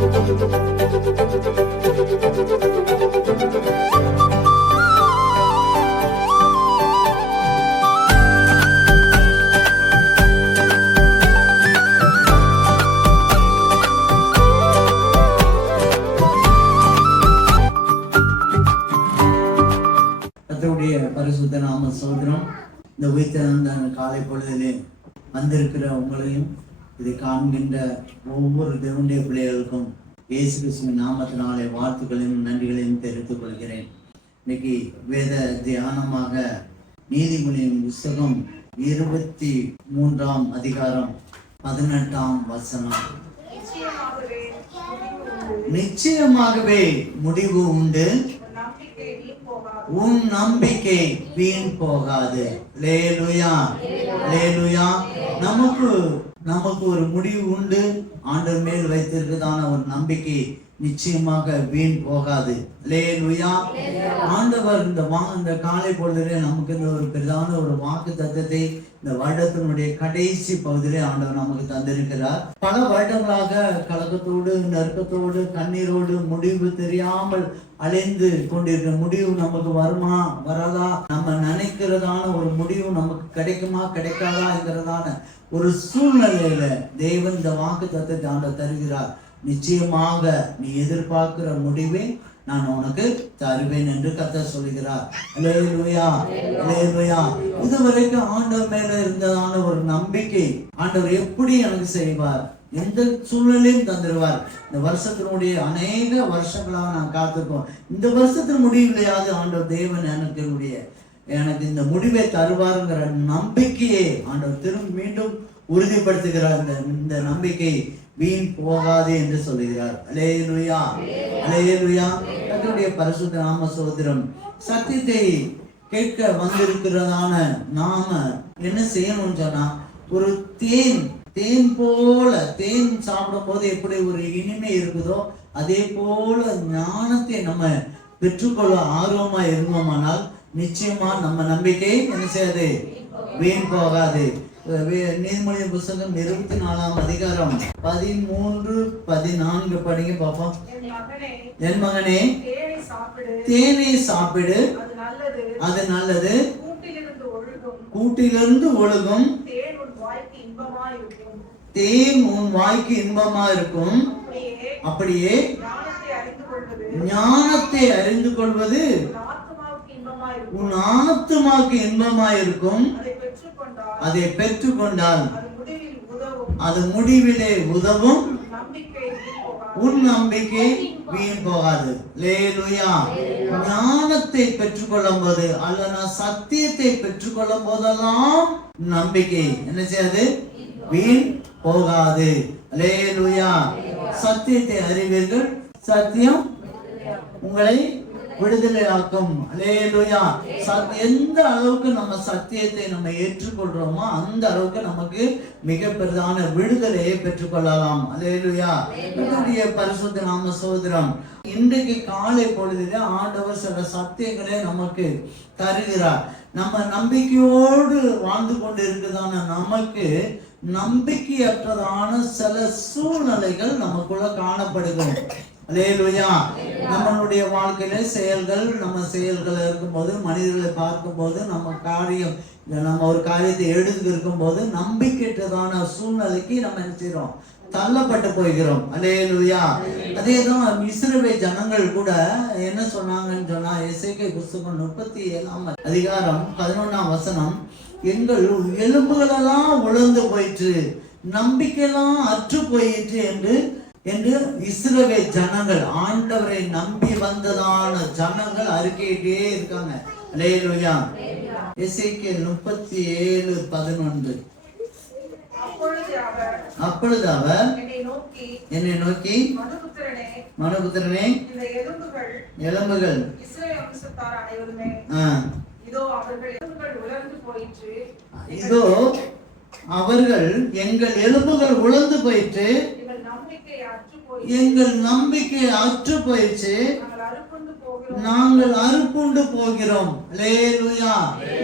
பரிசுத்த நாம சோதரம். இந்த உயிர்த்தெழுந்த காலை பொழுதிலே வந்திருக்கிற உங்களையும் இதை காண்கின்ற ஒவ்வொரு தேவனுடைய பிள்ளைகளுக்கும் இயேசு கிறிஸ்துவின் நாமத்தினாலே வாழ்த்துக்களையும் நன்றிகளையும் தெரிவித்துக் கொள்கிறேன். இன்னைக்கு வேத தியானமாக நீதிமொழியின் புஸ்தகம் 23ஆம் அதிகாரம் 18ஆம் வசனம். நிச்சயமாகவே முடிவு உண்டு, உன் நம்பிக்கை வீண் போகாது. அல்லேலூயா, அல்லேலூயா. நமக்கு ஒரு முடிவு உண்டு. ஆண்டவர் மேல் வைத்திருக்கிறதான ஒரு நம்பிக்கை நிச்சயமாக வீண் போகாது. அல்லேலூயா. ஆண்டவர் இந்த காலை பொழுதிலே நமக்கு இந்த ஒரு பெரிதான ஒரு வாக்கு தத்தத்தை இந்த வருடத்தினுடைய கடைசி பகுதியிலே ஆண்டவர் நமக்கு தந்திருக்கிறார். பல வருடங்களாக கலக்கத்தோடு நெருக்கத்தோடு கண்ணீரோடு முடிவு தெரியாமல் அலைந்து கொண்டிருக்கிற முடிவு நமக்கு வருமா வராதா, நம்ம நினைக்கிறதான ஒரு முடிவு நமக்கு கிடைக்குமா கிடைக்காதா என்கிறதான ஒரு சூழ்நிலையில தேவன் இந்த வாக்கு தத்தத்தை ஆண்டவர் தருகிறார். நிச்சயமாக நீ எதிர்பார்க்கிற முடிவை நான் உனக்கு தருவேன் என்று கர்த்தர் சொல்கிறார். அல்லேலூயா, அல்லேலூயா. இதுவரைக்கும் ஆண்டவர் மேல இருந்ததான ஒரு நம்பிக்கை ஆண்டவர் எப்படி எனக்கு செய்வார், எந்த சூழ்நிலையும் தந்துடுவார். இந்த வருஷத்தினுடைய அநேக வருஷங்களாக நான் காத்திருக்கோம். இந்த வருஷத்தின் முடிவிலையாவது ஆண்டவர் தேவன் எனக்கு இந்த முடிவை தருவாருங்கிற நம்பிக்கையை ஆண்டவர் மீண்டும் உறுதிப்படுத்துகிறார். இந்த நம்பிக்கை வீண் போகாது என்று சொல்லுகிறார். அல்லேலூயா, அல்லேலூயா. கர்த்தருடைய பரிசுத்த நாம சோதரம். சத்தியத்தை கேட்க வந்திருக்கிறதான நாம என்ன செய்யணும்னு சொன்னா, ஒரு தேன் போல தேன் சாப்பிடும் போது எப்படி ஒரு இனிமை இருக்குதோ அதே போல ஞானத்தை நம்ம பெற்றுக்கொள்ள ஆர்வமா இருந்தோமானால் நிச்சயமா நம்ம நம்பிக்கை என்ன செய்யாது, வீண் போகாது. நீதிமொழியின் புஸ்தகம் 24ஆம் அதிகாரம் 13-14 படிங்க பாப்போம். என் மகனே, தேனை சாப்பிடு, அது நல்லது, கூட்டிலிருந்து ஒழுகும் தேன் உன் வாய்க்கு இன்பமா இருக்கும். அப்படியே ஞானத்தை அறிந்து கொள்வது உன் ஆத்துமாவுக்கு இன்பமா இருக்கும். அதை பெற்றுக்கொண்டால் அது முடிவிலே உதவும், உன் நம்பிக்கை வீண் போகாது. அல்லேலூயா. ஞானத்தை பெற்றுக்கொள்ளும் போது அல்லனா சத்தியத்தை பெற்றுக்கொள்ளும் போதெல்லாம் நம்பிக்கை என்ன செய்யாது, வீண் போகாது. அல்லேலூயா. சத்தியத்தை அறிவீர்கள், சத்தியம் உங்களை விடுதலை ஆக்கும். அல்லேலூயா. எந்த அளவுக்கு நம்ம சத்தியத்தை நம்ம ஏற்றுக்கொள்றோமோ அந்த அளவுக்கு நமக்கு மிக பெரிதான விடுதலையை பெற்றுக்கொள்ளலாம். அல்லேலூயா. என்னுடைய பரிசுத்த நாம சோதரம். இன்றைக்கு காலை பொழுதிலே ஆண்டவர் சில சத்தியங்களை நமக்கு தருகிறார். நம்ம நம்பிக்கையோடு வாழ்ந்து கொண்டு இருக்கிறதான நமக்கு நம்பிக்கையற்றதான சில சூழ்நிலைகள் நமக்குள்ள காணப்படுகிறது. அல்லேலூயா. நம்மளுடைய வாழ்க்கையில நம்ம செயல்கள் இருக்கும்போது, மனிதர்களை பார்க்கும்போது, நம்ம ஒரு காரியத்தை எடுத்து இருக்கும்போது நம்பிக்கையற்றதான சூழ்நிலைக்கு நம்ம என்ன செய்யறோம், தள்ளப்பட்டு போகிறோம். அல்லேலூயா. அதேதான் இஸ்ரவேல் ஜனங்கள் கூட என்ன சொன்னாங்கன்னு சொன்னா, எசேக்கியேல் புஸ்தகம் 37ஆம் அதிகாரம் 11ஆம் வசனம், எங்கள் எலும்புகளெல்லாம் உலர்ந்து போயிற்று, நம்பிக்கையெல்லாம் அற்று போயிற்று என்று இஸ்ரவேல் ஜனங்கள், ஆண்டவரை நம்பி வந்ததான ஜனங்கள் அறிக்கையிட்டே இருக்காங்க. அல்லேலூயா. எசேக்கியேல் 37:11. அப்பொழுது அவர் என்னை நோக்கி, மனுபுத்திரனே, எலும்புகள் இதோ அவர்கள் எங்கள் எலும்புகள் உலர்ந்து போயிற்று, எங்கள் நம்பிக்கை அற்று போயிடுச்சு, நாங்கள் அறுப்புண்டு போகிறோம். அல்லேலூயா.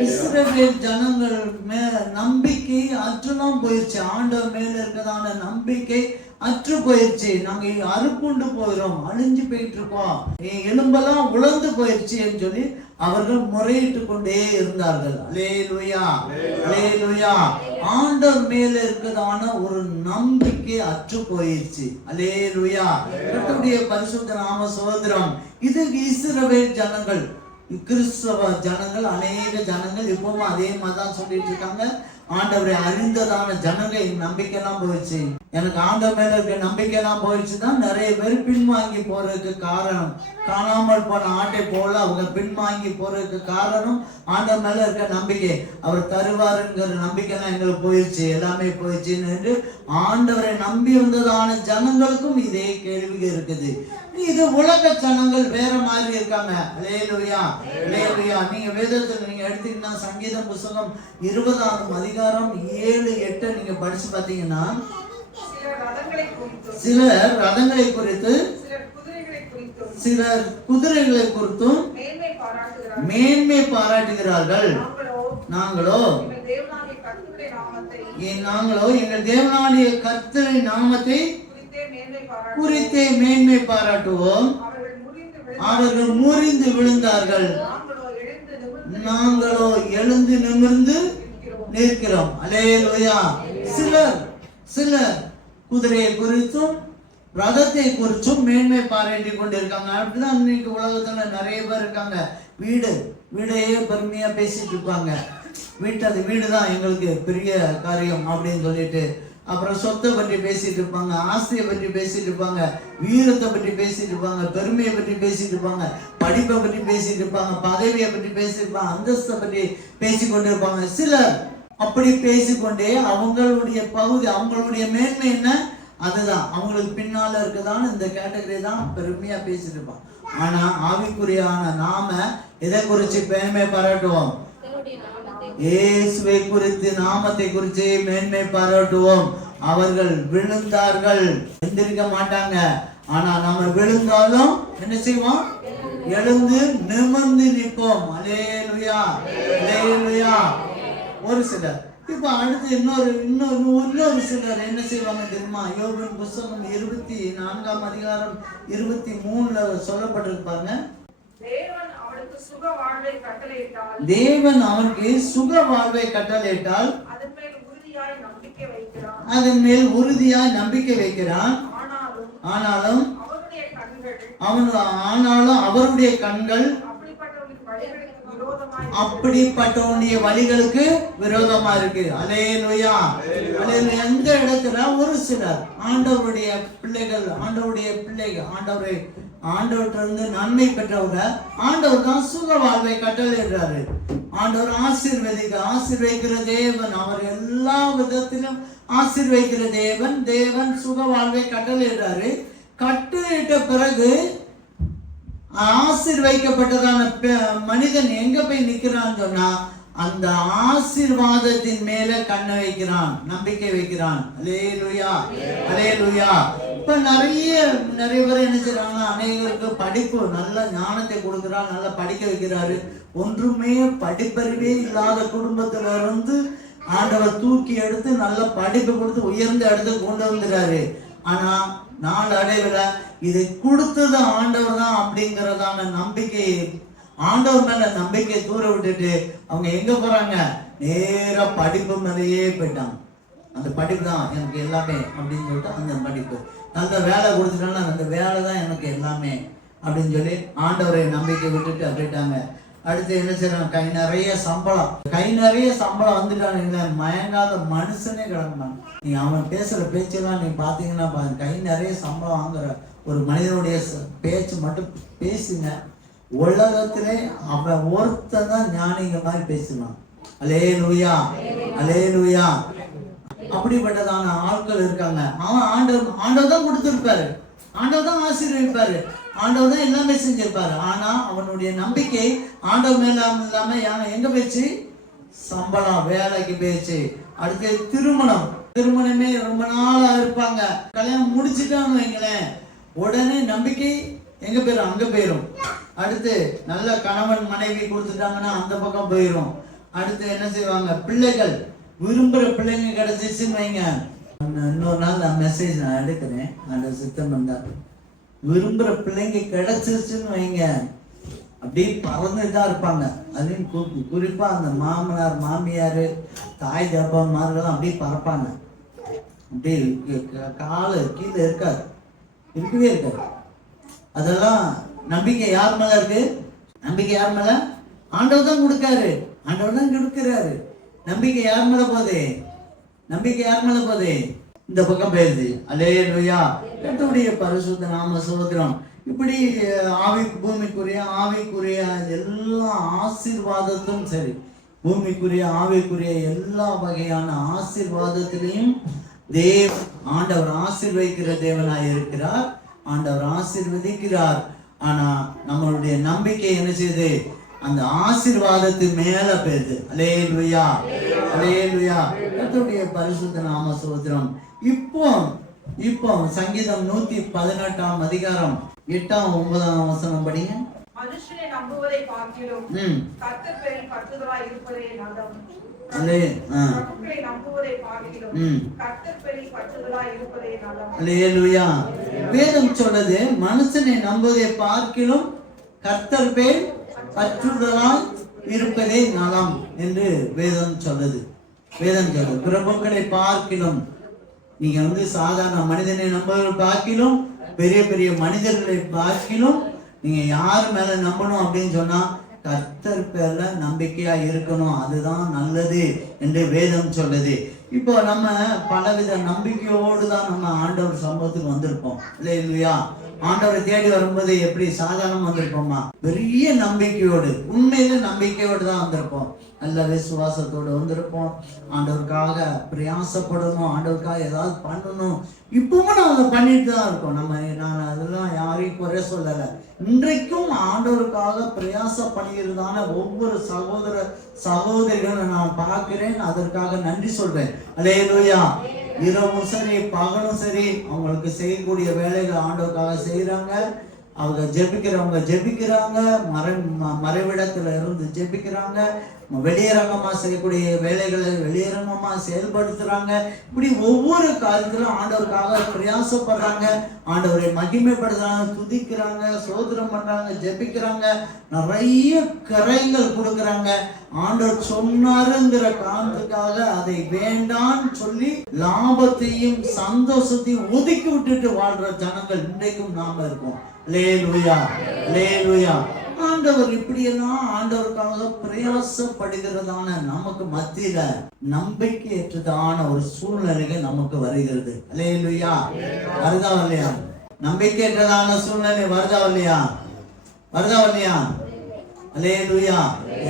இஸ்ரவேல் ஜனங்கள் நம்பிக்கை அற்றுதான் போயிடுச்சு. ஆண்டவர் மேல இருக்கிறதான நம்பிக்கை அற்று போயிடுச்சு, நாங்க அறுப்புண்டு போயிடும், அழிஞ்சு போயிட்டு இருக்கோம், எலும்பெல்லாம் உலர்ந்து போயிடுச்சுன்னு சொல்லி அவர்கள் முறையிட்டு கொண்டே இருந்தார்கள். அல்லேலூயா, அல்லேலூயா. ஆண்டவர் மேல இருக்கிறதான ஒரு நம்பிக்கை அற்று போயிடுச்சு. அல்லேலூயா. கர்த்தருடைய பரிசுத்த நாம சோதரம். இது இஸ்ரவேல் ஜனங்கள், கிறிஸ்தவ ஜனங்கள், அநேக ஜனங்கள் இப்பவும் அதே மாதிரி தான் சொல்லிட்டு இருக்காங்க. ஆண்டவரை அறிந்ததான ஜனங்கள் நம்பிக்கைலாம் போயிடுச்சு. எனக்கு ஆண்டவர் மேல இருக்க நம்பிக்கைலாம் போயிடுச்சு தான் நிறைய பேர் பின்வாங்கி போறதுக்கு காரணம். காணாமல் போன ஆட்டை போல அவங்க பின்வாங்கி போறதுக்கு காரணம் ஆண்டவர் மேல இருக்க நம்பிக்கை. அவர் தருவாருங்கிற நம்பிக்கைலாம் எங்களுக்கு போயிடுச்சு, எல்லாமே போயிடுச்சுன்னு ஆண்டவரை நம்பி வந்ததான ஜனங்களுக்கும் இதே கேள்வி இருக்குது. இது உலக ஜனங்கள் வேற மாதிரி இருக்காங்க. அல்லேலூயா, அல்லேலூயா. நீங்க வேதத்துல நீங்க எடுத்தீங்கன்னா சங்கீதம் புத்தகம் 20ஆம் அதிகாரம் 7, 8 நீங்க படிச்சு பாத்தீங்கன்னா சிலர் ரதங்களை குறித்து, சிலர் குதிரைகளை குறித்தும் மேன்மை பாராட்டுகிறார்கள். நாங்களோ எங்கள் தேவனாகிய கர்த்தருடைய நாமத்தை குறித்தே மேன்மை பாராட்டுவோம். அவர்கள் முறிந்து விழுந்தார்கள், நாங்களோ எழுந்து நிமிர்ந்து நிற்கிறோம். அல்லேலூயா. சிலர் குதிரையை குறித்தும் ரதத்தை குறித்தும் மேன்மை பாராட்டி கொண்டு இருக்காங்க. அப்படிதான் இன்னைக்கு உலகத்துல நிறைய பேர் இருக்காங்க. வீடையே பெருமையா பேசிட்டு இருப்பாங்க. அது வீடுதான் எங்களுக்கு பெரிய காரியம் அப்படின்னு சொல்லிட்டு, அப்புறம் சொத்தை பற்றி பேசிட்டு இருப்பாங்க, ஆசையை பற்றி பேசிட்டு இருப்பாங்க, வீரத்தை பற்றி பேசிட்டு இருப்பாங்க, பெருமையை பற்றி பேசிட்டு இருப்பாங்க, படிப்பை பற்றி பேசிட்டு இருப்பாங்க, பதவியை பற்றி பேசியிருப்பாங்க, அந்தஸ்தை பற்றி பேசிக்கொண்டு இருப்பாங்க. சிலர் அப்படி பேசிக்கொண்டே அவங்களுடைய பகுதி, அவங்களுடைய மேன்மை என்ன, அதுதான் அவங்களுக்கு பின்னால இருக்குதான்னு இந்த கேட்டகரி தான் பெருமையா பேசிட்டு இருப்பாங்க. ஆனா ஆவிக்குரியான நாம எதை குறிச்சு மேன்மை பாராட்டுவோம்? இயேசுவை குறித்து, நாமத்தை குறித்து மேன்மை பாராட்டுவோம். அவர்கள் விழுந்தார்கள், எந்திரிக்க மாட்டாங்க. ஆனா நம்ம விழுந்தாலும் என்ன செய்வோம்? எழுந்து நிமிர்ந்து நிற்போம். அல்லேலூயா, அல்லேலூயா. ஒரு சிலர் இப்ப அடுத்து இன்னொரு சிலர் என்ன செய்வாங்க தெரியுமா? யோபின் புத்தகம் 24ஆம் அதிகாரம் 23ல சொல்லப்பட்டிருப்பாங்க. தேவன் அவனுக்கு சுக வாழ்வை கட்டளையிட்டால் அதன் மேல் உறுதியாய் நம்பிக்கை வைக்கிறான். ஆனாலும் அவருடைய கண்கள் அப்படிப்பட்டவனுடைய வழிகளுக்கு விரோதமா இருக்கு. அல்லேலூயா, அல்லேலூயா. எந்த இடத்துல ஒரு சிலர் ஆண்டவருடைய பிள்ளைகள், ஆண்டவர்கிட்ட நன்மை பெற்றவங்க, ஆண்டவர் தான் சுக வாழ்வை கட்டளையிடுறாரு. ஆண்டவர் ஆசீர்வதிக்கிற தேவன், அவர் எல்லா விதத்திலும் ஆசீர்வதிக்கிற தேவன் சுக வாழ்வை கட்டளையிடுறாரு. கட்டளையிட்ட பிறகு ஆசீர்வதிக்கப்பட்டதான மனிதன் எங்க போய் நிக்கிறான்னு சொன்னா அந்த ஆசீர்வாதத்தின் மேல கண்ணை வைக்கிறான், நம்பிக்கை வைக்கிறான். அல்லேலூயா, அல்லேலூயா. இப்ப நிறைய பேர் என்ன செய்யறாங்க, அநேகருக்கு படிப்பு, நல்ல ஞானத்தை கொடுக்கிறார், நல்லா படிக்க வைக்கிறாரு. ஒன்றுமே படிப்பறிவே இல்லாத குடும்பத்துல இருந்து ஆண்டவர் தூக்கி எடுத்து நல்ல படிப்பு கொடுத்து உயர்ந்த இடத்துக்கு கொண்டு வந்துறாரு. ஆனா நாளடைவுல இதை கொடுத்தது ஆண்டவர் தான் அப்படிங்கறதான நம்பிக்கை, ஆண்டவர் மேல நம்பிக்கை தூர விட்டுட்டு அவங்க எங்க போறாங்க? நேரா படிப்பு மேலேயே போயிட்டாங்க. அந்த படிப்பு தான் எனக்கு எல்லாமே அப்படின்னு சொல்லிட்டு, அந்த படிப்பு நல்ல வேலை கொடுத்துட்டாங்க, அந்த வேலை தான் எனக்கு எல்லாமே அப்படின்னு சொல்லி ஆண்டவரை நம்பிக்கை விட்டுட்டு அப்படிட்டாங்க. அடுத்து என்ன செய்யறாங்க? கை நிறைய சம்பளம் வந்துட்டாங்க, மயங்காத மனுஷனே கிடக்குறாங்க. நீங்க அவன் பேசுற பேச்செல்லாம் நீங்க பாத்தீங்கன்னா கை நிறைய சம்பளம் வாங்குற ஒரு மனிதனுடைய பேச்சு மட்டும் பேசுங்க, உலகத்திலே அவன் ஒருத்தன் தான் ஞானிங்க மாதிரி பேசுவான். அல்லேலூயா, அல்லேலூயா. அப்படிப்பட்டதான ஆட்கள் இருக்காங்க. அவன் ஆண்டவர் தான் கொடுத்திருப்பாரு, ஆண்டவர் தான் ஆசீர்வதிப்பாரு, ஆண்டவர் தான் எல்லாமே செஞ்சிருப்பாரு. ஆனா அவனுடைய நம்பிக்கை ஆண்டவர் மேல இல்லாம எங்க போயிடுச்சு? சம்பளம், வேலைக்கு போயிடுச்சு. அடுத்து திருமணமே ரொம்ப நாளா இருப்பாங்க, கல்யாணம் முடிச்சுட்டான்னு வைங்களேன், உடனே நம்பிக்கை எங்க போயிடும்? அங்க போயிடும். அடுத்து நல்ல கணவன் மனைவி கொடுத்துட்டாங்கன்னா அந்த பக்கம் போயிடும். அடுத்து என்ன செய்வாங்க? பிள்ளைகள், விரும்புற பிள்ளைங்க கிடைச்சிச்சுன்னு வைங்க, இன்னொரு நாள் நான் மெசேஜ் நான் எடுக்கிறேன். அந்த சித்தம் வந்தார், விரும்புகிற பிள்ளைங்க கிடைச்சிருச்சுன்னு வைங்க, அப்படியே பறந்துதான் இருப்பாங்க. அதுவும் குறிப்பா அந்த மாமனார் மாமியார் தாய் தகப்பன்மார்கள்லாம் அப்படியே பறப்பாங்க. அப்படியே காலு கீழே இருக்காது, இருக்கவே இருக்காது. அதெல்லாம் நம்பிக்கை யார் மேல இருக்கு? நம்பிக்கை யார் மேல? ஆண்டவர் தான் கொடுக்காரு, ஆண்டவர் தான் கொடுக்கிறாரு. நம்பிக்கை யார் மேல போகுது? நம்பிக்கை யார் மேல போகுது? இந்த பக்கம் போயிருது. அல்லேலூயா, கர்த்தருடைய பரிசுத்த நாம ஸ்தோத்திரம். இப்படி பூமிக்குரிய ஆவிக்குரிய எல்லா ஆசீர்வாதத்தும் சரி, பூமிக்குரிய ஆவிக்குரிய எல்லா வகையான ஆசீர்வாதத்திலையும் ஆண்டவர் ஆசீர்வதிக்கிற தேவனாய் இருக்கிறார். ஆண்டவர் ஆசீர்வதிக்கிறார். ஆனா நம்மளுடைய நம்பிக்கை என்ன செய்யுது? அந்த ஆசீர்வாதத்து மேல போயிருது. அல்லேலூயா, அல்லேலூயா, கர்த்தருடைய பரிசுத்த நாம ஸ்தோத்திரம். இப்போ சங்கீதம் 118 அதிகாரம் 8-9 வசனம் படிங்க. மனுஷனை நம்புவதை பார்க்கிலும் கர்த்தர் பேரில் பற்றுதலாய் இருப்பதே நலம். அல்லேலூயா. வேதம் சொல்லுது, மனுஷனை நம்புவதை பார்க்கிலும் கர்த்தர் பேர் பற்றுதலாய் இருப்பதே நலம் என்று வேதம் சொல்லுது. வேதம் சொல்லுது, பிரபுக்களை பார்க்கிலும், நீங்க சாதாரண மனிதனை நம்புவதை பார்க்கிலும், பெரிய பெரிய மனிதர்களை பார்க்கிலும் நீங்க யார் மேல நம்பணும் அப்படின்னு சொன்னா கர்த்தர் பேர்ல நம்பிக்கையா இருக்கணும், அதுதான் நல்லது என்று வேதம் சொல்லுது. இப்போ நம்ம பலவித நம்பிக்கையோடு தான் நம்ம ஆண்டவர் சம்பவத்துக்கு வந்திருப்போம். இல்லையா? ஆண்டவரை தேடி வரும்போது எப்படி சாதாரணமா வந்திருப்போமா? பெரிய நம்பிக்கையோடு, உண்மையில நம்பிக்கையோடு தான் வந்திருப்போம். நல்ல விசுவாசத்தோடு வந்திருப்போம். ஆண்டவருக்காக பிரயாசப்படணும், ஆண்டவருக்காக ஏதாவது பண்ணணும். இப்பவும் நான் அதை பண்ணிட்டு தான் இருக்கோம். நான் அதெல்லாம் யாரையும் குறை சொல்லலை. இன்றைக்கும் ஆண்டவருக்காக பிரயாசம் பண்ணுகிறதான ஒவ்வொரு சகோதரிகளை நான் பார்க்கிறேன். அதற்காக நன்றி சொல்றேன். அல்லேலூயா. இரவும் சரி பகலும் சரி அவங்களுக்கு செய்யக்கூடிய வேலைகள் ஆண்டவருக்காக செய்யறாங்க. அவங்க ஜெபிக்கிறவங்க ஜெபிக்கிறாங்க, மறைவிடத்துல இருந்து ஜெபிக்கிறாங்க, வெளியரங்கமா செய்யக்கூடிய வேலைகளை வெளியரங்கமா செயல்படுத்துறாங்க. இப்படி ஒவ்வொரு காரியத்திலும் ஆண்டவருக்காக பிரயாசப்படுறாங்க, ஆண்டவரை மகிமைப்படுத்துறாங்க, துதிக்கிறாங்க, சோதனம் பண்றாங்க, ஜெபிக்கிறாங்க, நிறைய கரைகள் கொடுக்கறாங்க. ஆண்டவர் சொன்னாருங்கிற காரணத்துக்காக அதை வேண்டான்னு சொல்லி லாபத்தையும் சந்தோஷத்தையும் ஒதுக்கி விட்டுட்டு வாழ்ற ஜனங்கள் இன்றைக்கும் நாம இருக்கோம். அல்லேலூயா, அல்லேலூயா. ஆண்டவர் இப்படியெல்லாம் ஆண்டவருக்காக பிரயாசப்படுகிறதான நமக்கு மத்தியில நம்பிக்கையற்றதான ஒரு சூழ்நிலைகள் நமக்கு வருகிறது. அல்லேலூயா. வருதா இல்லையா? நம்பிக்கையற்றதான சூழ்நிலை வருதா இல்லையா? வருதா இல்லையா? அல்லேலூயா.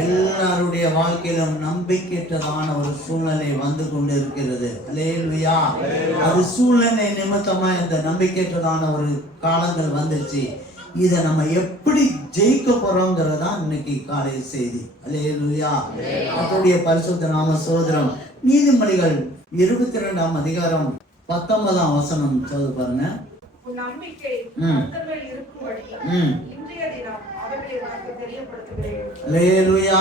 எல்லாருடைய வாழ்க்கையிலும் நம்பிக்கையற்றதான ஒரு சூழ்நிலை வந்து கொண்டு இருக்கிறது. அல்லேலூயா. அது சூழ்நிலை நிமித்தமா இந்த நம்பிக்கையற்றதான ஒரு காலங்கள் வந்துருச்சு. இதை நம்ம எப்படி ஜெயிக்க போறோம்ங்கிறதா இன்னைக்கு காலை செய்தி. அல்லேலூயா. கர்த்தருடைய பரிசுத்த நாம ஸ்தோத்திரம். நீதிமொழிகள் 22 அதிகாரம் 19 வசனம் சொல்லுது பாருங்க. அல்லேலூயா.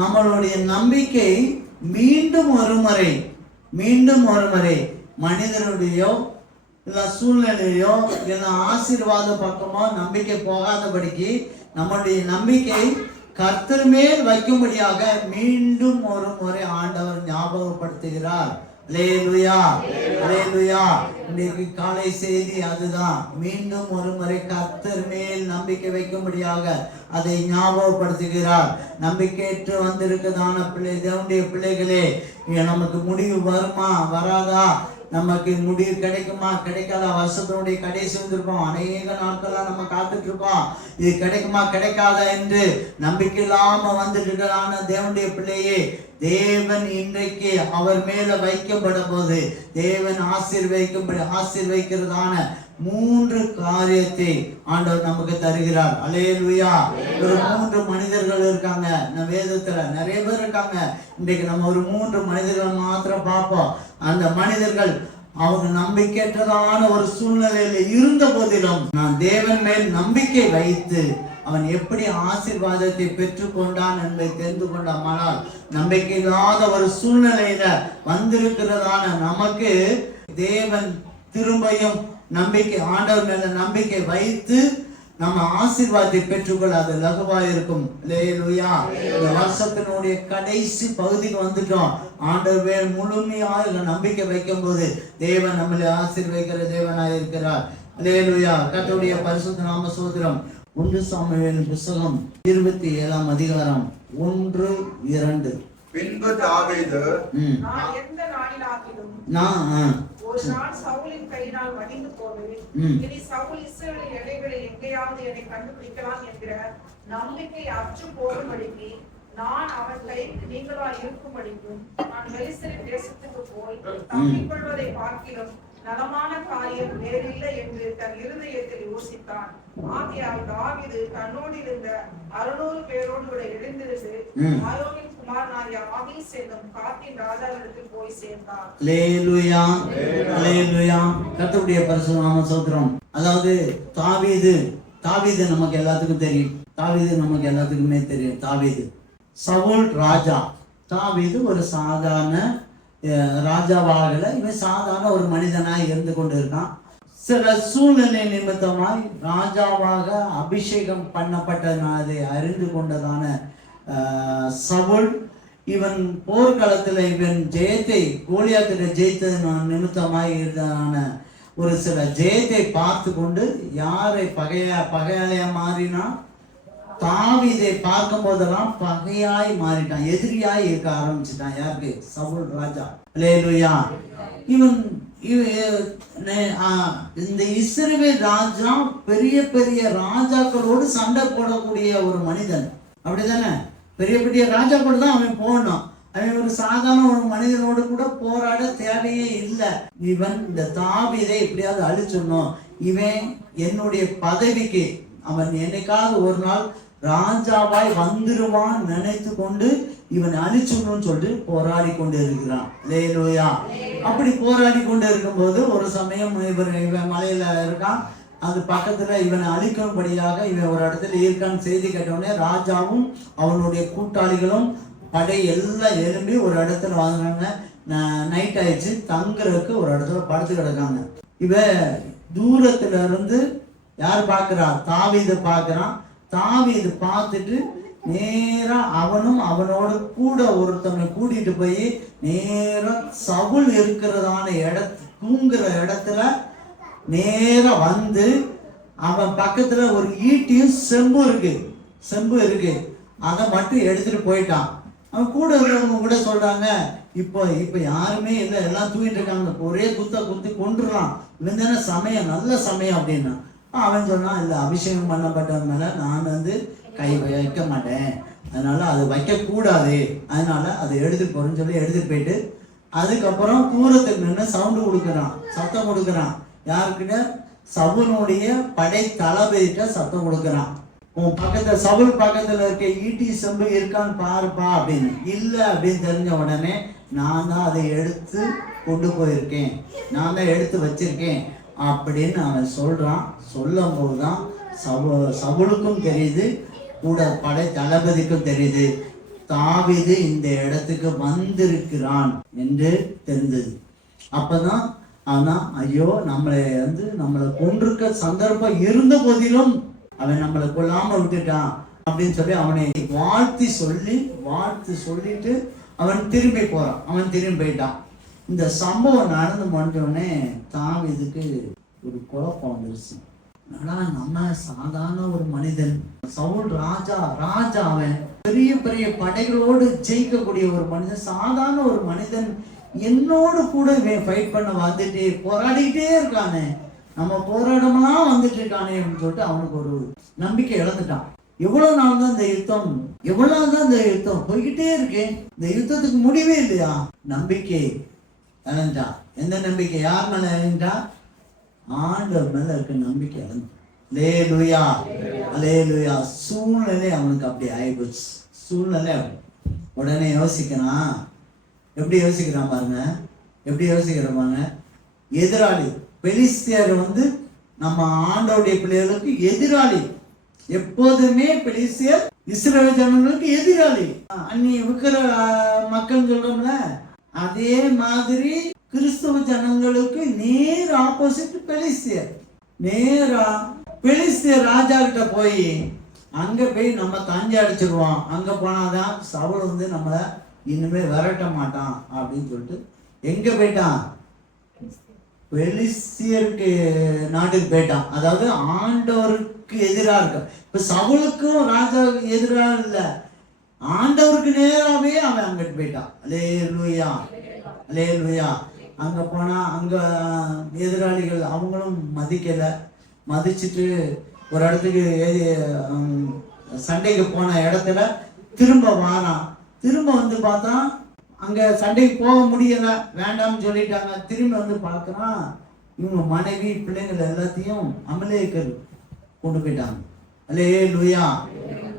நம்மளுடைய நம்பிக்கை மீண்டும் ஒரு முறை மனிதனுடையோ இல்ல சூழ்நிலையோ இல்ல ஆசீர்வாத பக்கமோ நம்பிக்கை போகாதபடிக்கு நம்முடைய நம்பிக்கை கர்த்தர் மேல் வைக்கும்படியாக மீண்டும் ஒரு முறை ஆண்டவர் ஞாபகப்படுத்துகிறார். அல்லேலூயா, அல்லேலூயா. இன்றைக்கு காலை செய்தி அதுதான். மீண்டும் ஒரு முறை கர்த்தர் மேல் நம்பிக்கை வைக்கும்படியாக அதை ஞாபகப்படுத்துகிறார். நம்பிக்கையற்று வந்திருக்கதான தேவனுடைய பிள்ளைகளே, நமக்கு முடிவு வருமா வராதா, நமக்கு முடிவு கிடைக்குமா கிடைக்காத, வருஷத்தினுடைய கடைசி வந்திருப்போம், அநேக நாட்களா நம்ம காத்துட்டு இருக்கோம், இது கிடைக்குமா கிடைக்காதா என்று நம்பிக்கை இல்லாம வந்துட்டு இருக்கிறான தேவனுடைய பிள்ளையே, தேவன் இன்றைக்கு அவர் மேல வைக்கப்படும் போது தேவன் ஆசீர்வதிக்கிறதான 3 காரியத்தை ஆண்டவர் நமக்கு தருகிறார். அல்லேலூயா. ஒரு 3 மனிதர்கள் இருக்காங்க வேதத்துல, நிறைய பேர் இருக்காங்க. இன்றைக்கு நம்ம ஒரு 3 மனிதர்கள் மாத்திரம் பார்ப்போம். அந்த மனிதர்கள் அவங்க நம்பிக்கையற்றதான ஒரு சூழ்நிலையில இருந்த போதிலும் நான் தேவன் மேல் நம்பிக்கை வைத்து அவன் எப்படி ஆசீர்வாதத்தை பெற்றுக்கொண்டான் என்பதை தெரிந்து கொண்டானால், நம்பிக்கை இல்லாத ஒரு சூழ்நிலையில வந்திருக்கிறதான நமக்கு தேவன் திரும்பியும் நம்பிக்கை, ஆண்டவர் மேல நம்பிக்கை வைத்து நம்ம ஆசீர்வாதத்தை பெற்றுக்கொள்ள அது லகுவா இருக்கும். அல்லேலூயா. இந்த வருஷத்தினுடைய கடைசி பகுதிக்கு வந்துட்டோம். ஆண்டவர் மேல் முழுமையாக நம்பிக்கை வைக்கும் போது தேவன் நம்மளை ஆசீர்வதிக்கிற தேவனாய் இருக்கிறார். அல்லேலூயா. கர்த்தருடைய பரிசுத்த நாம ஸ்தோத்திரம். 1 சாமுவேல் புத்தகம் 27ஆம் அதிகாரம் 1-2. பின்பு தாவீது, நான் எந்த நாளிலாகிலும் ஒரு நாள் சவுலின் கையினால் மடிந்து போவேன். இனி சவுல் இஸ்ரவேலின் எல்லைகளை எங்கேயாவது என்னை கண்டுபிடிக்கலாம் என்கிற நம்பிக்கை அற்று போகும்படிக்கு நான் அவன் கைக்கு நீங்களா இருக்கும்படிக்கும் நான் பெலிஸ்தரின் தேசத்துக்கு போய் தப்பிக்கொள்வதை பார்க்கிலும் நலமான காரியம் வேறில்லை என்று தன் இருதயத்தில் யோசித்தான். ஆகையால் தாவீது தன்னோடு இருந்த 600 பேரோடு கூட எழுந்திருந்து ஆரோனின் குமாரனாகிய ஆகீஸ் என்னும் காத்தின் ராஜாவிடத்தில் போய் சேர்ந்தார். அல்லேலூயா. அல்லேலூயா. கர்த்தருடைய பரிசுத்த நாம ஸ்தோத்திரம். அதாவது தாவீது நமக்கு எல்லாத்துக்கும் தெரியும். தாவீது நமக்கு எல்லாத்துக்குமே தெரியும். தாவீது சவுல் ராஜா. தாவீது ஒரு சாதாரண ராஜாவாகல, இவன் சாதாரண ஒரு மனிதனாய் இருந்து கொண்டு இருக்கான். சில சூழ்நிலை நிமித்தமாய் ராஜாவாக அபிஷேகம் பண்ணப்பட்டதை அறிந்து கொண்டதான சவுல், இவன் போர்க்களத்தில் இவன் ஜெயத்தை கோலியாத்திட ஜெயித்தது நிமித்தமாய் இருந்ததான ஒரு சில ஜெயத்தை பார்த்து கொண்டு யாரை பகையாய மாறினா, தாவீதை பார்க்கும் போதெல்லாம் பகையாய் மாறிட்டான், எதிரியாய் இருக்க ஆரம்பிச்சுட்டான். யாருக்கு? சவுல் ராஜா. அல்லேலூயா. இந்த இஸ்ரவேல் ராஜா பெரிய பெரிய ராஜாக்களோடு சண்டை போடக்கூடிய ஒரு மனிதன். அப்படிதானே? பெரிய பெரிய ராஜாக்கள் தான் அவன் போடணும். அவன் ஒரு சாதாரண ஒரு மனிதனோடு கூட போராட தேவையே இல்லை. இவன் இந்த தாவீதை எப்படியாவது அழிச்சிடணும், இவன் என்னுடைய பதவிக்கு அவன் என்னைக்காவது ஒரு நாள் ராஜாவாய் வந்துருவான் நினைத்து கொண்டு இவன் அழிச்சுடணும்னு சொல்லிட்டு போராடி கொண்டு இருக்கிறான். அல்லேலூயா. அப்படி போராடி கொண்டு இருக்கும்போது ஒரு சமயம் இவன் மலையில இருக்கான். அது பக்கத்துல இவனை அழிக்கும்படியாக இவன் ஒரு இடத்துல இருக்கான்னு செய்தி கேட்டவுடனே ராஜாவும் அவனுடைய கூட்டாளிகளும் படை எல்லாம் எழும்பி ஒரு இடத்துல வாங்குறாங்க. நைட் ஆயிடுச்சு, தங்குறதுக்கு ஒரு இடத்துல படுத்து கிடக்காங்க. இவன் தூரத்துல இருந்து யார் பார்க்கிறா? தாவீதை பார்க்கிறான். தாவீது பார்த்துட்டு நேரா அவனும் அவனோட கூட ஒருத்தவனை கூட்டிட்டு போய் நேரா சவுல் இருக்கிறதான தூங்குற இடத்துல நேரா வந்து அவன் பக்கத்துல ஒரு ஈட்டியும் செம்பு இருக்கு அதை மட்டும் எடுத்துட்டு போயிட்டான். அவன் கூட இருக்கிறவங்க கூட சொல்றாங்க, இப்ப யாருமே இல்லை, எல்லாம் தூங்கிட்டு இருக்காங்க, ஒரே குத்தி கொண்டுறான், இவன் தானே சமயம், நல்ல சமயம் அப்படின்னா. அவன் சொன்னான், இல்லை, அபிஷேகம் பண்ணப்பட்டவன் மேல நான் கை வைக்க மாட்டேன், அதனால அது வைக்க கூடாது, அதனால அதை எடுத்துட்டு போறேன்னு சொல்லி எடுத்துட்டு போயிட்டு அதுக்கப்புறம் தூரத்துக்கு நின்று சத்தம் கொடுக்குறான். யாருக்கிட்ட? சவுனுடைய படை தளபதிட்ட சத்தம் கொடுக்குறான். உன் பக்கத்துல சவுல் பக்கத்துல இருக்க ஈட்டி செம்பு இருக்கான்னு பாருப்பா அப்படின்னு. இல்லை அப்படின்னு தெரிஞ்ச உடனே நான் தான் அதை எடுத்து கொண்டு போயிருக்கேன், நான் தான் எடுத்து வச்சிருக்கேன் அப்படின்னு அவன் சொல்றான். சொல்லும் போதுதான் சவுலுக்கும் தெரியுது, கூட படை தளபதிக்கும் தெரியுது, தாவீது இந்த இடத்துக்கு வந்திருக்கிறான் என்று தெரிந்தது. அப்பதான் ஆனா ஐயோ, நம்மளை கொண்டிருக்க சந்தர்ப்பம் இருந்த போதிலும் அவன் நம்மளை கொல்லாம விட்டுட்டான் அப்படின்னு சொல்லி அவனை வாழ்த்து சொல்லிட்டு அவன் திரும்பி போயிட்டான். இந்த சம்பவம் நடந்து முடிஞ்சோடனே தாவீதுக்கு ஒரு குழப்பம் வந்துருச்சு. நம்ம சாதாரண ஒரு மனிதன், சவுல் ராஜா அவன் பெரிய பெரிய படைகளோடு ஜெயிக்கக்கூடிய ஒரு மனிதன், சாதாரண ஒரு மனிதன் என்னோடு கூட ஃபைட் பண்ண வந்துட்டு போராடிக்கிட்டே இருக்கானே, நம்ம போராடமெல்லாம் வந்துட்டு இருக்கானே அப்படின்னு சொல்லிட்டு அவனுக்கு ஒரு நம்பிக்கை இழந்துட்டான். எவ்வளவு நாள் தான் இந்த யுத்தம் போய்கிட்டே இருக்கேன், இந்த யுத்தத்துக்கு முடிவே இல்லையா? நம்பிக்கை இழந்தா. எந்த நம்பிக்கை? யார் மேல இழந்தா? ஆண்டவர் மேல இருக்க நம்பிக்கை இழந்தான். அல்லேலூயா. சூழ்நிலை அவனுக்கு அப்படி ஆயிப்போச்சு. சூழ்நிலை உடனே யோசிக்கிறான். எப்படி யோசிக்கிறான் பாருங்க, எதிராளி பெலிஸ்தியர் நம்ம ஆண்டவருடைய பிள்ளைகளுக்கு எதிராளி. எப்போதுமே பெலிஸ்தியர் இஸ்ரவேல் ஜனங்களுக்கு எதிராளி. அந்நிய விக்கிர மக்கள் சொல்றோம்ல, அதே மாதிரி கிறிஸ்தவ ஜனங்களுக்கு நேர் ஆப்போசிட் பெலிஸ்தியர். நேரா பெலிஸ்தியர் ராஜா கிட்ட போய் அங்க போய் நம்ம தஞ்சை அடிச்சிருவோம், அங்க போனாதான் சவுல் வந்து நம்மள இனிமே விரட்ட மாட்டான் அப்படின்னு சொல்லிட்டு எங்க போயிட்டான்? பெலிஸ்தியருக்கு நாட்டுக்கு போயிட்டான். அதாவது ஆண்டவருக்கு எதிராக இருக்க. இப்ப சவுலுக்கும் ராஜாவுக்கு எதிராக இல்ல, ஆண்டவருக்கு நேராவே அவன் அங்கிட்டு போயிட்டான். அல்லேலூயா, அல்லேலூயா. அங்க போனா அங்க எதிராளிகள் அவங்களும் மதிக்கல. மதிச்சுட்டு ஒரு இடத்துக்கு சண்டைக்கு போன இடத்துல திரும்ப வாரான். திரும்ப வந்து பார்த்தா அங்க சண்டைக்கு போக முடியல, வேண்டாம்னு சொல்லிட்டாங்க. திரும்பி வந்து பார்க்கறான், இவங்க மனைவி பிள்ளைங்கள் எல்லாத்தையும் அமலேக்கர் கொண்டு போயிட்டாங்க. அல்லேலூயா,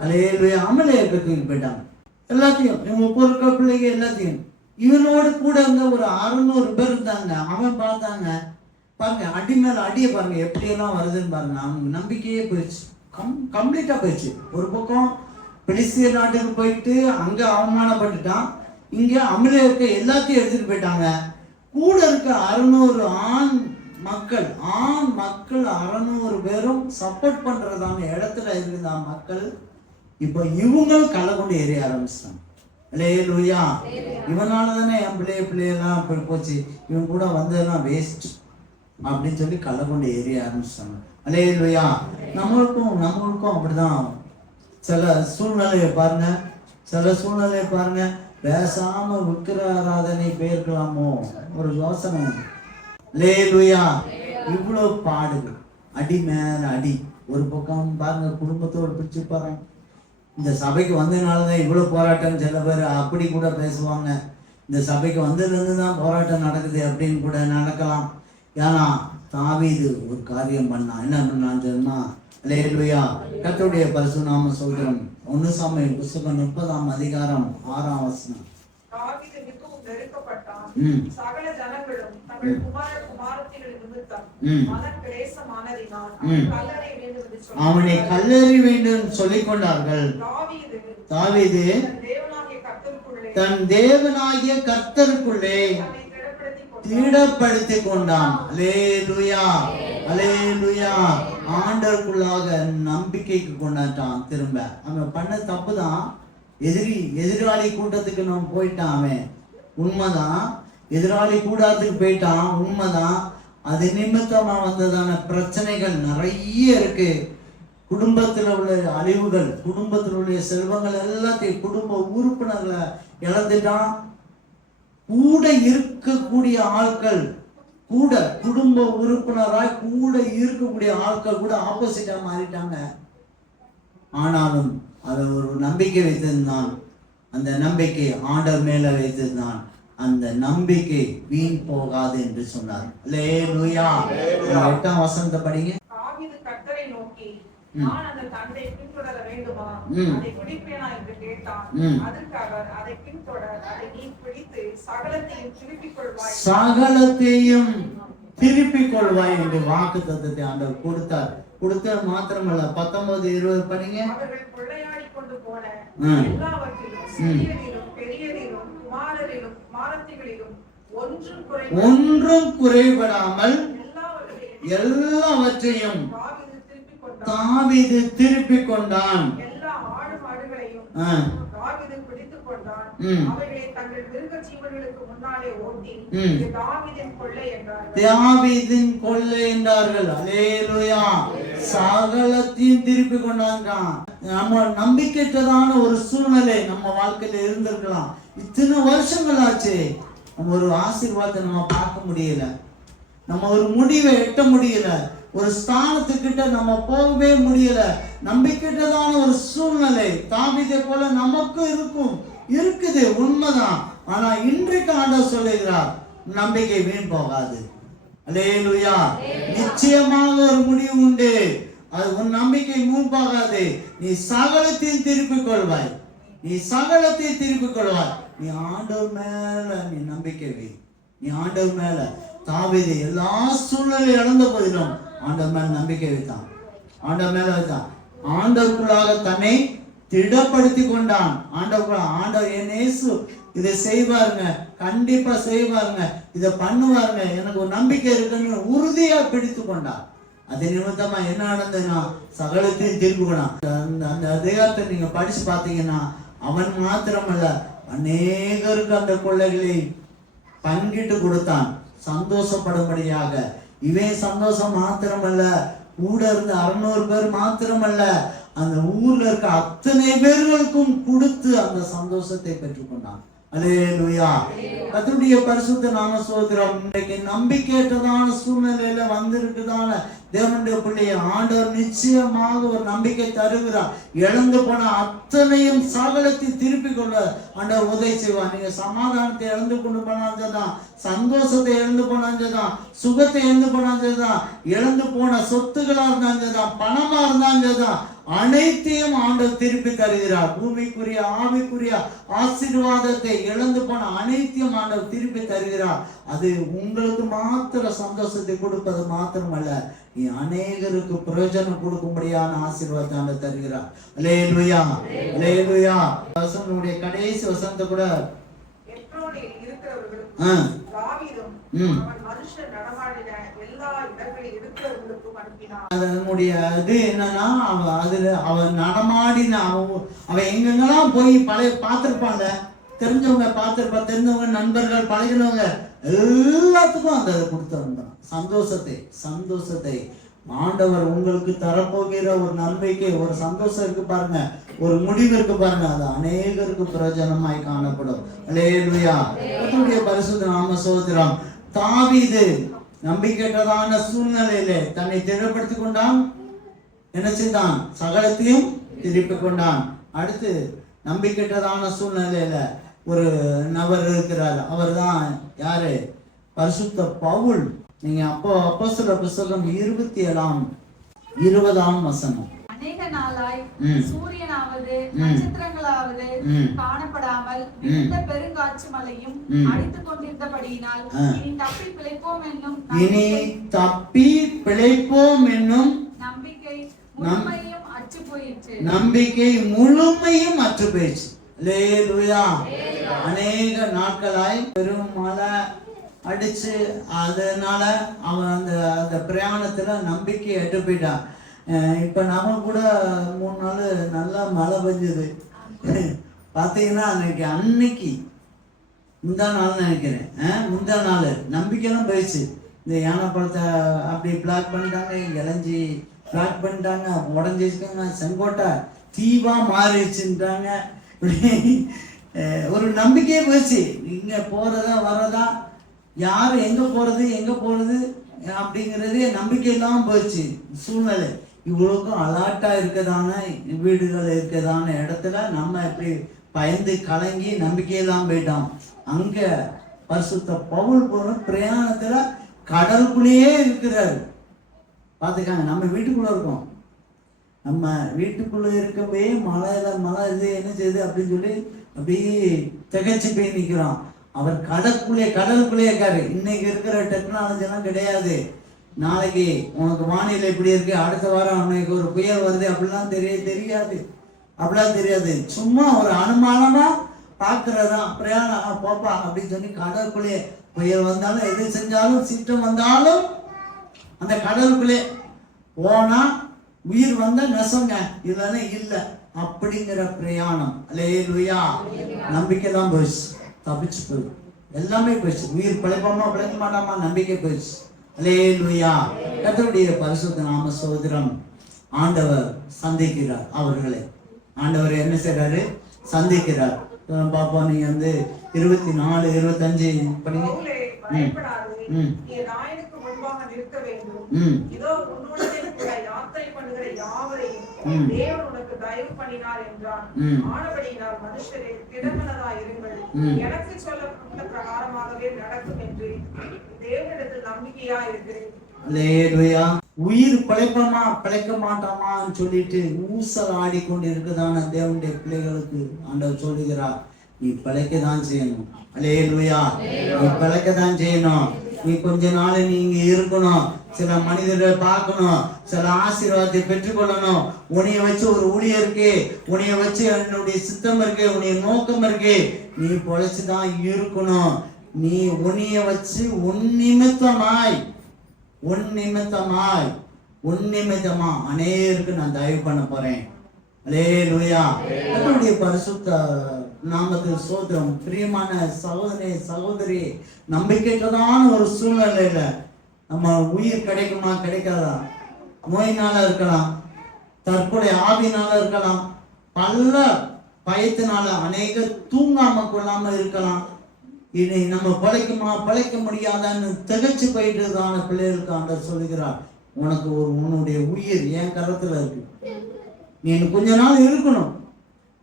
அல்லேலூயா. அமலேக்கருக்கு போயிட்டாங்க எல்லாத்தையும், இவங்க பொருட்கள் பிள்ளைங்க எல்லாத்தையும். இவனோடு கூட இருந்த ஒரு 600 பேர் இருந்தாங்க. அவன் பார்த்தாங்க, பாருங்க அடி மேல அடியை பாருங்க எப்படியெல்லாம் வருதுன்னு பாருங்க. அவனுக்கு நம்பிக்கையே போயிடுச்சு, கம்ப்ளீட்டா போயிடுச்சு. ஒரு பக்கம் பெலிஸ்தியர் நாட்டுக்கு போயிட்டு அங்க அவமானப்பட்டுட்டான், இங்க அமலேக்க எல்லாத்தையும் எடுத்துட்டு போயிட்டாங்க. கூட இருக்க 600 ஆண் மக்கள் 600 பேரும் சப்போர்ட் பண்றதான இடத்துல இருந்த மக்கள் இப்போ இவங்களும் களை கொண்டு எரிய ஆரம்பிச்சிட்டாங்க. அல்லேலூயா. இவனால தானே என் பிள்ளையெல்லாம் அப்படி போச்சு, இவன் கூட வந்ததெல்லாம் வேஸ்ட் அப்படின்னு சொல்லி களை கொண்டு எரிய ஆரம்பிச்சிட்டாங்க. அல்லேலூயா. நம்மளுக்கும் அப்படிதான். சில சூழ்நிலையை பாருங்க, சில சூழ்நிலையை பாருங்க, பேசாம விக்கிர ஆராதனை போயிருக்கலாமோ ஒரு யோசனை. அல்லேலூயா. இவ்வளவு பாடுகள், அடி மேல அடி. ஒரு பக்கம் பாருங்க குடும்பத்தோடு பிடிச்சு பாருங்க. இந்த சபைக்கு வந்ததுனாலதான் இவ்வளவு போராட்டம். சில பேர் அப்படி கூட பேசுவாங்க, இந்த சபைக்கு வந்ததுலேருந்து தான் போராட்டம் நடக்குது அப்படின்னு கூட நடக்கலாம். ஏன்னா தாவீது ஒரு காரியம் பண்ணான். என்ன பண்ணான்னு சொன்னா, அல்லேலூயா, கர்த்தருடைய பரிசுத்த நாம சொல்றோம். 1 சாமுவேல் புத்தகம் 30ஆம் அதிகாரம் 6ஆம் வசனம். தாவீது மிகவும் வெறுக்கப்பட்டான். சகல ஜனங்களும் தங்கள் குமாரத்திகளின் நிமித்தம் மனம் கிளேசமானதினால் அவனை கல்லறி வேண்டும் சொல்லிக் கொண்டார்கள். தாவீது தன் தேவனாகிய கர்த்தருக்குள்ளே திடப்படுத்திக் கொண்டான். அல்லேலூயா, அல்லேலூயா. ஆண்டவருக்குள்ளாக நம்பிக்கைக்கு கொண்டாட்டான். திரும்ப அவன் பண்ண தப்பு தான். எதிராளி கூட்டத்துக்கு நம்ம போயிட்டான். அவன் உண்மைதான், எதிராளி கூட்டத்துக்கு போயிட்டான், உண்மைதான். அது நிமித்தமா வந்ததான பிரச்சனைகள் நிறைய இருக்கு. குடும்பத்தில் உள்ள அழிவுகள், குடும்பத்தில் உள்ள செல்வங்கள் எல்லாத்தையும், குடும்ப உறுப்பினர்களை இழந்துட்டான். கூட இருக்கக்கூடிய ஆட்கள், கூட குடும்ப உறுப்பினராய் கூட இருக்கக்கூடிய ஆட்கள் கூட ஆப்போசிட்டா மாறிட்டாங்க. ஆனாலும் அது ஒரு நம்பிக்கை வைத்திருந்தான். அந்த நம்பிக்கை ஆண்டவர் மேல வைத்திருந்தான். அந்த நம்பிக்கை வீண் போகாது என்று சொன்னார். அல்லேலூயா. 8ஆம் வசனத்தை படிங்க. தாவீது கர்த்தரை நோக்கி, நான் அந்த தண்டை பின்தொடர வேண்டுமா? அதை பிடிப்பேனா என்று கேட்டான். அதற்கு அவர், அதை பின்தொடர், அதை நீ பிடித்து சகலத்தையும் திருப்பிக் கொள்வாய், சகலத்தையும் திருப்பிக் கொள்வாய் என்று வாக்குத்தத்தத்தை ஆண்டவர் கொடுத்தார். கொடுத்தது மாத்திரமல்ல, 19, 20 படிங்க. அவர்கள் கொள்ளையாடி கொண்டு போன எல்லாவற்றிலும், சிறியதிலும் பெரியதிலும், குமாரரிலும் குமாரத்திகளிலும் ஒன்றும் குறைபடாமல் எல்லாவற்றையும் தாவீது திருப்பிக் கொண்டான். எல்லா ஆடு மாடுகளையும் தாவீது பிடித்துக் கொண்டான். அவைகளை தங்கள் மிருக ஜீவன்களுக்கு முன்னாலே ஓட்டி, இது தாவீதின் கொள்ளை என்றார்கள். தாவீதின் கொள்ளை என்றார்கள். அல்லேலூயா. சகலத்தையும் திருப்பி கொண்டாங்க. நம்ம நம்பிக்கையற்றதான ஒரு சூழ்நிலை நம்ம வாழ்க்கையில இருந்திருக்கலாம். இத்தனை வருஷங்கள் ஆச்சு, நம்ம ஒரு ஆசீர்வாதத்தை நம்ம பார்க்க முடியல, நம்ம ஒரு முடிவை எட்ட முடியல, ஒரு ஸ்தானத்துக்கிட்ட நம்ம போகவே முடியல. நம்பிக்கையற்றதான ஒரு சூழ்நிலை தாவீதை போல நமக்கும் இருக்குது, உண்மைதான். ஆனா இன்றைக்கு ஆண்டவர் சொல்லுகிறார், நம்பிக்கை வீண் போகாது. அல்லேலூயா. நிச்சயமாக ஒரு முடிவு உண்டு. அது உன் நம்பிக்கை வீண் போகாது. நீ சகலத்தையும் திருப்பிக் கொள்வாய், நீ சகலத்தையும் திருப்பிக் கொள்வாய். நீ ஆண்டவர் மேல நீ நம்பிக்கை வை. நீ ஆண்டவர் மேல. தாவீது எல்லா சூழ்நிலையும் இழந்த போதிலும் ஆண்டவர் மேல நம்பிக்கை வைத்தான். ஆண்டவர் மேல வைத்தான். ஆண்டவருக்குள்ளாக தன்னை திடப்படுத்தி கொண்டான். ஆண்டவர் என் இயேசு இதை செய்வாருங்க, கண்டிப்பா செய்வாருங்க, இதை பண்ணுவாருங்க, எனக்கு ஒரு நம்பிக்கை இருக்குன்னு உறுதியா பிடித்து கொண்டான். அது நிமித்தமா என்ன நடந்ததுன்னா சகலத்தையும் திருப்பி கொண்டான். அந்த அதிகாரத்தை நீங்க படிச்சு பார்த்தீங்கன்னா அவன் மாத்திரமல்ல அநேகருக்கு அந்த கொள்ளைகளை பங்கிட்டு கொடுத்தான் சந்தோஷப்படும்படியாக. இவன் சந்தோஷம் மாத்திரமல்ல, கூட இருந்த 600 பேர் மாத்திரமல்ல, அந்த ஊர்ல இருக்க அத்தனை பேர்களுக்கும் கொடுத்து அந்த சந்தோஷத்தை பெற்றுக்கொண்டான். அல்லேலூயா. கர்த்தருடைய பரிசுத்த நாம ஸ்தோத்திரம். இன்றைக்கு நம்பிக்கையற்றதான சூழ்நிலையில வந்திருக்குதான தேவனுடைய பிள்ளைய ஆண்டவர் நிச்சயமாக ஒரு நம்பிக்கை தருகிறார். இழந்து போன அத்தனையும் சகலத்தை திருப்பி கொள்ள ஆண்டவர் உதவி செய்வார். நீங்க சமாதானத்தை இழந்து கொண்டு போனாதான், சந்தோஷத்தை இழந்து போனாதான், சுகத்தை இழந்து போனாதான், இழந்து போன சொத்துக்களா இருந்தாதான், பணமா இருந்தாதான், அனைத்தையும் ஆண்டவர் திருப்பி தருகிறார். பூமிக்குரிய ஆவிக்குரிய ஆசீர்வாதத்தை இழந்து போன அனைத்தையும் ஆண்டவர் திருப்பி தருகிறார். அது உங்களுக்கு மாத்திர சந்தோஷத்தை கொடுப்பது மாத்திரமல்ல, அநேகருக்கு பிரயோஜனம் கொடுக்கும்படியான ஆசீர்வாதத்தை ஆண்டவர் தருகிறார். அல்லேலூயா, அல்லேலூயா. வசனனுடைய கடைசி வசனத்தை கூட அதனுடைய இது என்னன்னா, அவன் நடமாடின அவன் எங்கெங்கெல்லாம் போய் பழைய பார்த்திருப்பாங்க, தெரிஞ்சவங்க பார்த்திருப்பாங்க, தெரிஞ்சவங்க, நண்பர்கள், பழகினவங்க எல்லாத்துக்கும் அந்த கொடுத்திருந்தான் சந்தோஷத்தை. ஆண்டவர் உங்களுக்கு தரப்போகிற ஒரு நம்பிக்கை, ஒரு சந்தோஷம் இருக்கு பாருங்க, ஒரு முடிவு இருக்கு பாருங்க, அது அநேகருக்கு பிரயோஜனமாய் காணப்படும். அல்லேலூயா. கர்த்தருடைய பரிசுத்த நாம ஸ்தோத்திரம். தாவீது நம்பிக்கையற்றதான சூழ்நிலையிலே தன்னை திடப்படுத்திக் கொண்டான். என்ன செய்தான்? சகலத்தையும் திருப்பி கொண்டான். அடுத்து நம்பிக்கையற்றதான சூழ்நிலையில ஒரு நபர் இருக்கிறார். அவர் தான் யாரு? பரிசுத்த பவுல். நீங்க அப்போஸ்தலர் புத்தகம் 27:20 வசனம். அநேக நாளாய் சூரியனாவது நட்சத்திரங்களாவது காணப்படாமல் இந்த பெருங்காற்று மழையும் அடித்துக் கொண்டிருந்தபடியினால் இனி தப்பி பிழைப்போம் என்னும் நம்பிக்கை முழுமையும் அற்று போயிற்று. அல்லேலூயா. அநேக நாட்களாய் பெரும் மழை அடிச்சு, அதனால அவன் அந்த பிரயாணத்துல நம்பிக்கை எட்டு போயிட்டான். இப்ப நம்ம கூட 3 நாள் நல்லா மழை பெஞ்சது பாத்தீங்கன்னா, அன்னைக்கு முந்தா நாள் நினைக்கிறேன், முந்தா நாள் நம்பிக்கைலாம் போயிடுச்சு. இந்த யானை பழத்தை அப்படி பிளாக் பண்ணிட்டாங்க, இளைஞ்சி பிளாக் பண்ணிட்டாங்க, உடஞ்சிருக்காங்க, செங்கோட்டை தீவா மாறிடுச்சுட்டாங்க. ஒரு நம்பிக்கையே போயிடுச்சு. இங்க போறதா வரதா, யாரு எங்க போறது அப்படிங்கிறதே நம்பிக்கை இல்லாம போயிடுச்சு. சூழ்நிலை இவ்வளவுக்கும் அலாட்டா இருக்கதான வீடுகள் இருக்கதான இடத்துல நம்ம எப்படி பயந்து கலங்கி நம்பிக்கை இல்லாம போயிட்டோம். அங்க பரிசுத்த பவுல் போன பிரயாணத்துல கடலுக்குள்ளேயே இருக்கிறாரு. பாத்துக்காங்க, நம்ம வீட்டுக்குள்ள இருக்கோம், நம்ம வீட்டுக்குள்ள இருக்கவே மழை இது என்ன செய்யுது அப்படின்னு சொல்லி அப்படியே திகைச்சு போய் நிக்கிறோம். அவர் கடலுக்குள்ளே இருக்காரு. இன்னைக்கு இருக்கிற டெக்னாலஜி எல்லாம் கிடையாது. நாளைக்கு உனக்கு வானிலை இப்படி இருக்கு, அடுத்த வாரம் உனக்கு ஒரு புயல் வருது அப்படிலாம் தெரியாது. சும்மா ஒரு அனுமானமா பாக்குறதா பிரயாணம் போப்பா அப்படின்னு சொல்லி கடலுக்குள்ளே புயல் வந்தாலும் எது செஞ்சாலும் சீற்றம் வந்தாலும் அந்த கடலுக்குள்ளே போனா உயிர் வந்தா நெசங்க, இல்லைன்னா இல்லை அப்படிங்கிற பிரயாணம். அல்லேலூயா. நம்பிக்கை தான் போயிடுச்சு, தப்பிச்சு போயிடுச்சு, எல்லாமே போயிடுச்சு. உயிர் பிழைப்போமா பிழைக்க மாட்டாமா, நம்பிக்கை போயிடுச்சு. அல்லேலூயா. கர்த்தருடைய பரிசுத்த நாம ஸ்தோத்திரம். ஆண்டவர் சந்திக்கிறார் அவர்களை. ஆண்டவர் என்ன செய்றாரு? சந்திக்கிறார். பாப்போம், நீங்க 24, 25 படிங்க. உயிர் பிழைப்பமா பிழைக்க மாட்டாமான்னு சொல்லிட்டு ஊசல் ஆடிக்கொண்டு இருக்குதான தேவனுடைய பிள்ளைகளுக்கு ஆண்டவர் சொல்லுகிறார், நீ பிழைக்கதான் செய்யணும். அல்லேலூயா. நீ பிழைக்கதான் செய்யணும். நீ கொஞ்ச நாள் நீங்க இருக்கணும், சில மனிதரை பார்க்கணும், சில ஆசீர்வாதத்தை பெற்றுக்கொள்ளணும். உன்னைய வச்சு ஒரு ஊழியம் இருக்கு, உன்னைய வச்சு என்னுடைய சித்தம் இருக்கு, உன்னைய நோக்கம் இருக்கு. நீ பொழைச்சுதான் இருக்கணும். நீ உன்னைய வச்சு உன் நிமித்தமா அநேகருக்கு நான் தயவு பண்ண போறேன். அல்லேலூயா. கர்த்தருடைய பரிசுத்த நாமத்துக்கு ஸ்தோத்திரம். பிரியமான சகோதரனே சகோதரி, நம்பிக்கைக்கான ஒரு சூழ்நிலையில நம்ம உயிர் கிடைக்குமா கிடைக்காதா? நோயினால இருக்கலாம், தற்கொலை ஆவினால இருக்கலாம், பல பயத்தினால அநேகர் தூங்காம கொள்ளாம இருக்கலாம். இனி நம்ம பழைக்க முடியாதான்னு திகச்சு போயிட்டுதான பிள்ளைகளுக்கு ஆண்டவர் சொல்லுகிறார், உனக்கு உன்னுடைய உயிர் என் கரத்துல இருக்கு, நீ கொஞ்ச நாள் இருக்கணும்,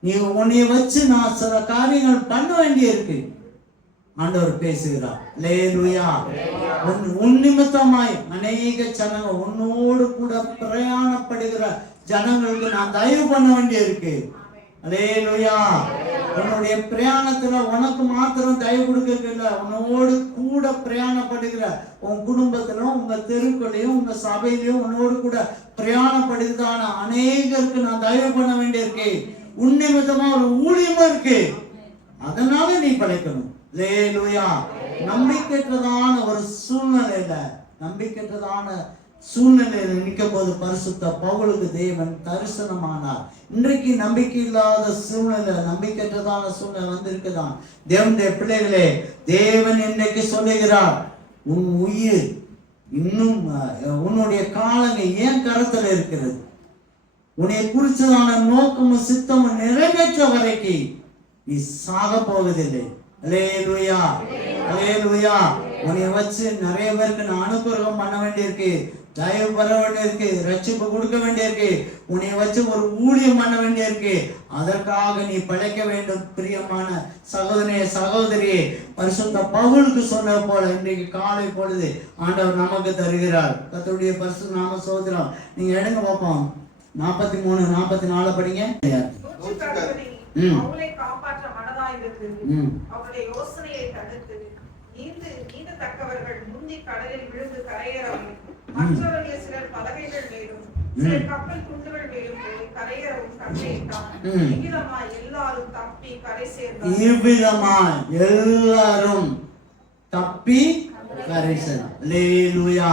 நீ உன்னைய வச்சு நான் சில காரியங்கள் பண்ண வேண்டிய இருக்கு. ஆண்டவர் பேசுகிறார். அல்லேலூயா. உன் நிமித்தமாய் அநேக ஜனங்கள் உன்னோடு கூட பிரயாணப்படுகிற ஜனங்களுக்கு நான் தயவு பண்ண வேண்டிய இருக்கு. அல்லேலூயா. உன்னுடைய பிரயாணத்துல உனக்கு மாத்திரம் தயவு கொடுக்கல, உன்னோடு கூட பிரயாணப்படுகிற உன் குடும்பத்திலும் உங்க தெருக்களையும் உங்க சபையிலையும் உன்னோடு கூட பிரயாணப்படுகிறதான அநேகருக்கு நான் தயவு பண்ண வேண்டியிருக்கு. உன் நிமித்தமா ஒரு ஊழியமா இருக்கு, அதனால நீ படைக்கணும். அல்லேலூயா. நம்பிக்கையற்றதான ஒரு சூழ்நிலையில நிற்கும் போது பரிசுத்த பவுலுக்கு தேவன் தரிசனமானார். இன்றைக்கு நம்பிக்கை இல்லாத சூழ்நிலை, நம்பிக்கையற்றதான சூழ்நிலை வந்திருக்குதான். தேவனுடைய பிள்ளைகளே, தேவன் இன்றைக்கு சொல்லுகிறார், உன் உயிர் இன்னும் உன்னுடைய காலங்கள் ஏன் கரத்துல இருக்கிறது, உன்னை குறிச்சதான நோக்கமும் சித்தமும் நிறைவேற்ற வரைக்கும் நீ சாக போவதில்லை. அல்லேலூயா. அல்லேலூயா. உன்னை வச்சு நிறைய பேருக்கு நான் அனுகிரகம் பண்ண வேண்டியிருக்கு, தயவு பெற வேண்டியிருக்கு, ரட்சிப்பு கொடுக்க வேண்டியிருக்கு, உன்னை வச்சு ஒரு ஊழியம் பண்ண வேண்டியிருக்கு. அதற்காக நீ பிழைக்க வேண்டும். பிரியமான சகோதரனே சகோதரியே, பரிசுத்த பவுலுக்கு சொன்ன போல இன்றைக்கு காலை பொழுது ஆண்டவர் நமக்கு தருகிறார். கர்த்தருடைய பரிசுத்த நாம சோதரம். நீங்க எடுங்க பார்ப்போம். 43 44 படிங்க. அவளை காப்பாற்ற மனதாயிருந்து அவருடைய யோசனையை தடுத்து நீந்தத்தக்கவர்கள் முந்தி கடலில் விழுந்து கரையேறவும், மற்றவர்கள் சிலர் பலகைகள் மேலும் சிலர் கப்பல் துண்டுகள் மேலும் கரையேறவும் கட்டளையிட்டார். இவ்விதமாய் எல்லாரும் தப்பி கரை சேர்ந்தார்கள். இவ்விதமாய் எல்லாரும் தப்பி கரை சேர்ந்தார்கள். அல்லேலூயா.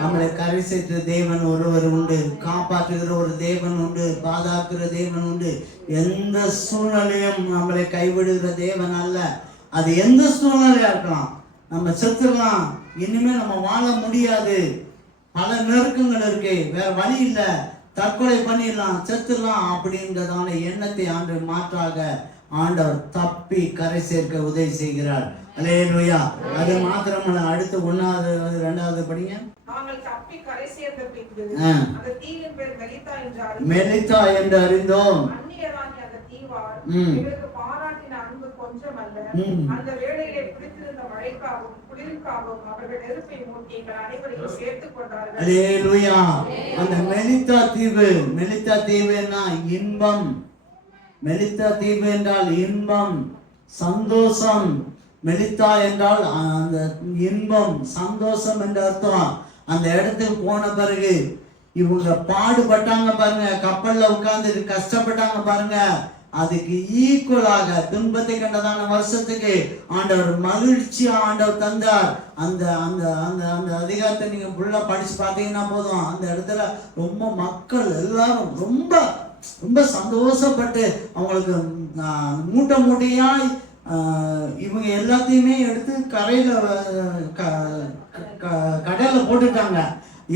நம்மளை கரை சேர்த்த தேவன் ஒருவர் உண்டு, காப்பாற்றுகிற ஒரு தேவன் உண்டு, பாதுகாக்கிற தேவன் உண்டு. எந்த சூழ்நிலையும் நம்மளை கைவிடுகிற தேவன் அல்ல. அது எந்த சூழ்நிலையா இருக்கலாம், நம்ம செத்துடலாம், இனிமே நம்ம வாழ முடியாது, பல நெருக்கங்கள் இருக்கு, வேற வழி இல்லை, தற்கொலை பண்ணிடலாம், செத்துடலாம் அப்படின்றதான எண்ணத்தை ஆண்டு மாற்றாக ஆண்டவர் தப்பி கரை சேர்க்க உதவி செய்கிறார். அல்லேலூயா. அது மாத்திரமல்ல, அடுத்து 1வது 2வது படிங்க. நாங்கள் தப்பி கரை சேர்ந்த பின்பு அந்த தீவின் பேர் மெலித்தா என்று அறிந்தோம். அந்நியராகிய அந்த தீவார் எங்களுக்கு பாராட்டின அன்பு கொஞ்சமல்ல, அந்த வேளையிலே பிடித்திருந்த மழைக்காகவும் குளிர்காகவும் அவர்கள் நெருப்பை மூட்டி எங்கள் அனைவரையும் சேர்த்துக் கொண்டார்கள். அல்லேலூயா. அந்த மெலித்தா தீவுன்னா இன்பம். மெலித்தா தீவு என்றால் இன்பம், சந்தோஷம். மெலித்தா என்றால் அந்த இன்பம், சந்தோஷம் என்ற அர்த்தம். அந்த இடத்துக்கு போன பிறகு இவங்க பாடுபட்டாங்க பாருங்க, கப்பல்ல உட்கார்ந்து கஷ்டப்பட்டாங்க பாருங்க, அதுக்கு ஈக்குவலாக துன்பத்தை கண்டதான வருஷத்துக்கு ஆண்டவர் மகிழ்ச்சி ஆண்டவர் தந்தார். அந்த அந்த அந்த அந்த அதிகாரத்தை நீங்க ஃபுல்லா படிச்சு பார்த்தீங்கன்னா போதும், அந்த இடத்துல ரொம்ப மக்கள் எல்லாரும் ரொம்ப ரொம்ப சந்தோஷப்பட்டு அவங்களுக்கு மூட்டையாய் இவங்க எல்லாத்தையுமே எடுத்து கடையில போட்டுட்டாங்க.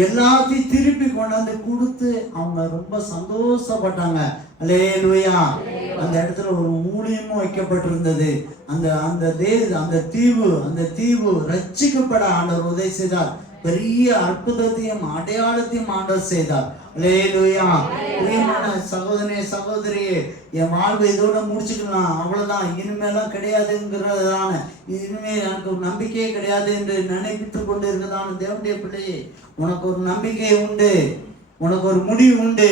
எல்லாத்தையும் திருப்பி கொண்டாந்து கொடுத்து அவங்க ரொம்ப சந்தோஷப்பட்டாங்க. அல்லேலூயா. அந்த இடத்துல ஒரு ஊழியமும் வைக்கப்பட்டிருந்தது. அந்த தீவு ரட்சிக்கப்பட ஆண்டவர் உதவி செய்தார். பெரிய அற்புதத்தையும் அடையாளத்தையும் ஆண்டவர் செய்தார். அல்லேலூயா. பிரியமான சகோதரனே சகோதரியே, என் வாழ்வு இதோட முடிச்சுக்கலாம், அவ்வளவுதான், இனிமேலாம் கிடையாதுங்கிறதான, இனிமே எனக்கு ஒரு நம்பிக்கையே கிடையாது என்று நினைப்பித்துக் கொண்டு இருக்கிறதான தேவனுடைய பிள்ளையே, உனக்கு ஒரு நம்பிக்கை உண்டு, உனக்கு ஒரு முடிவு உண்டு.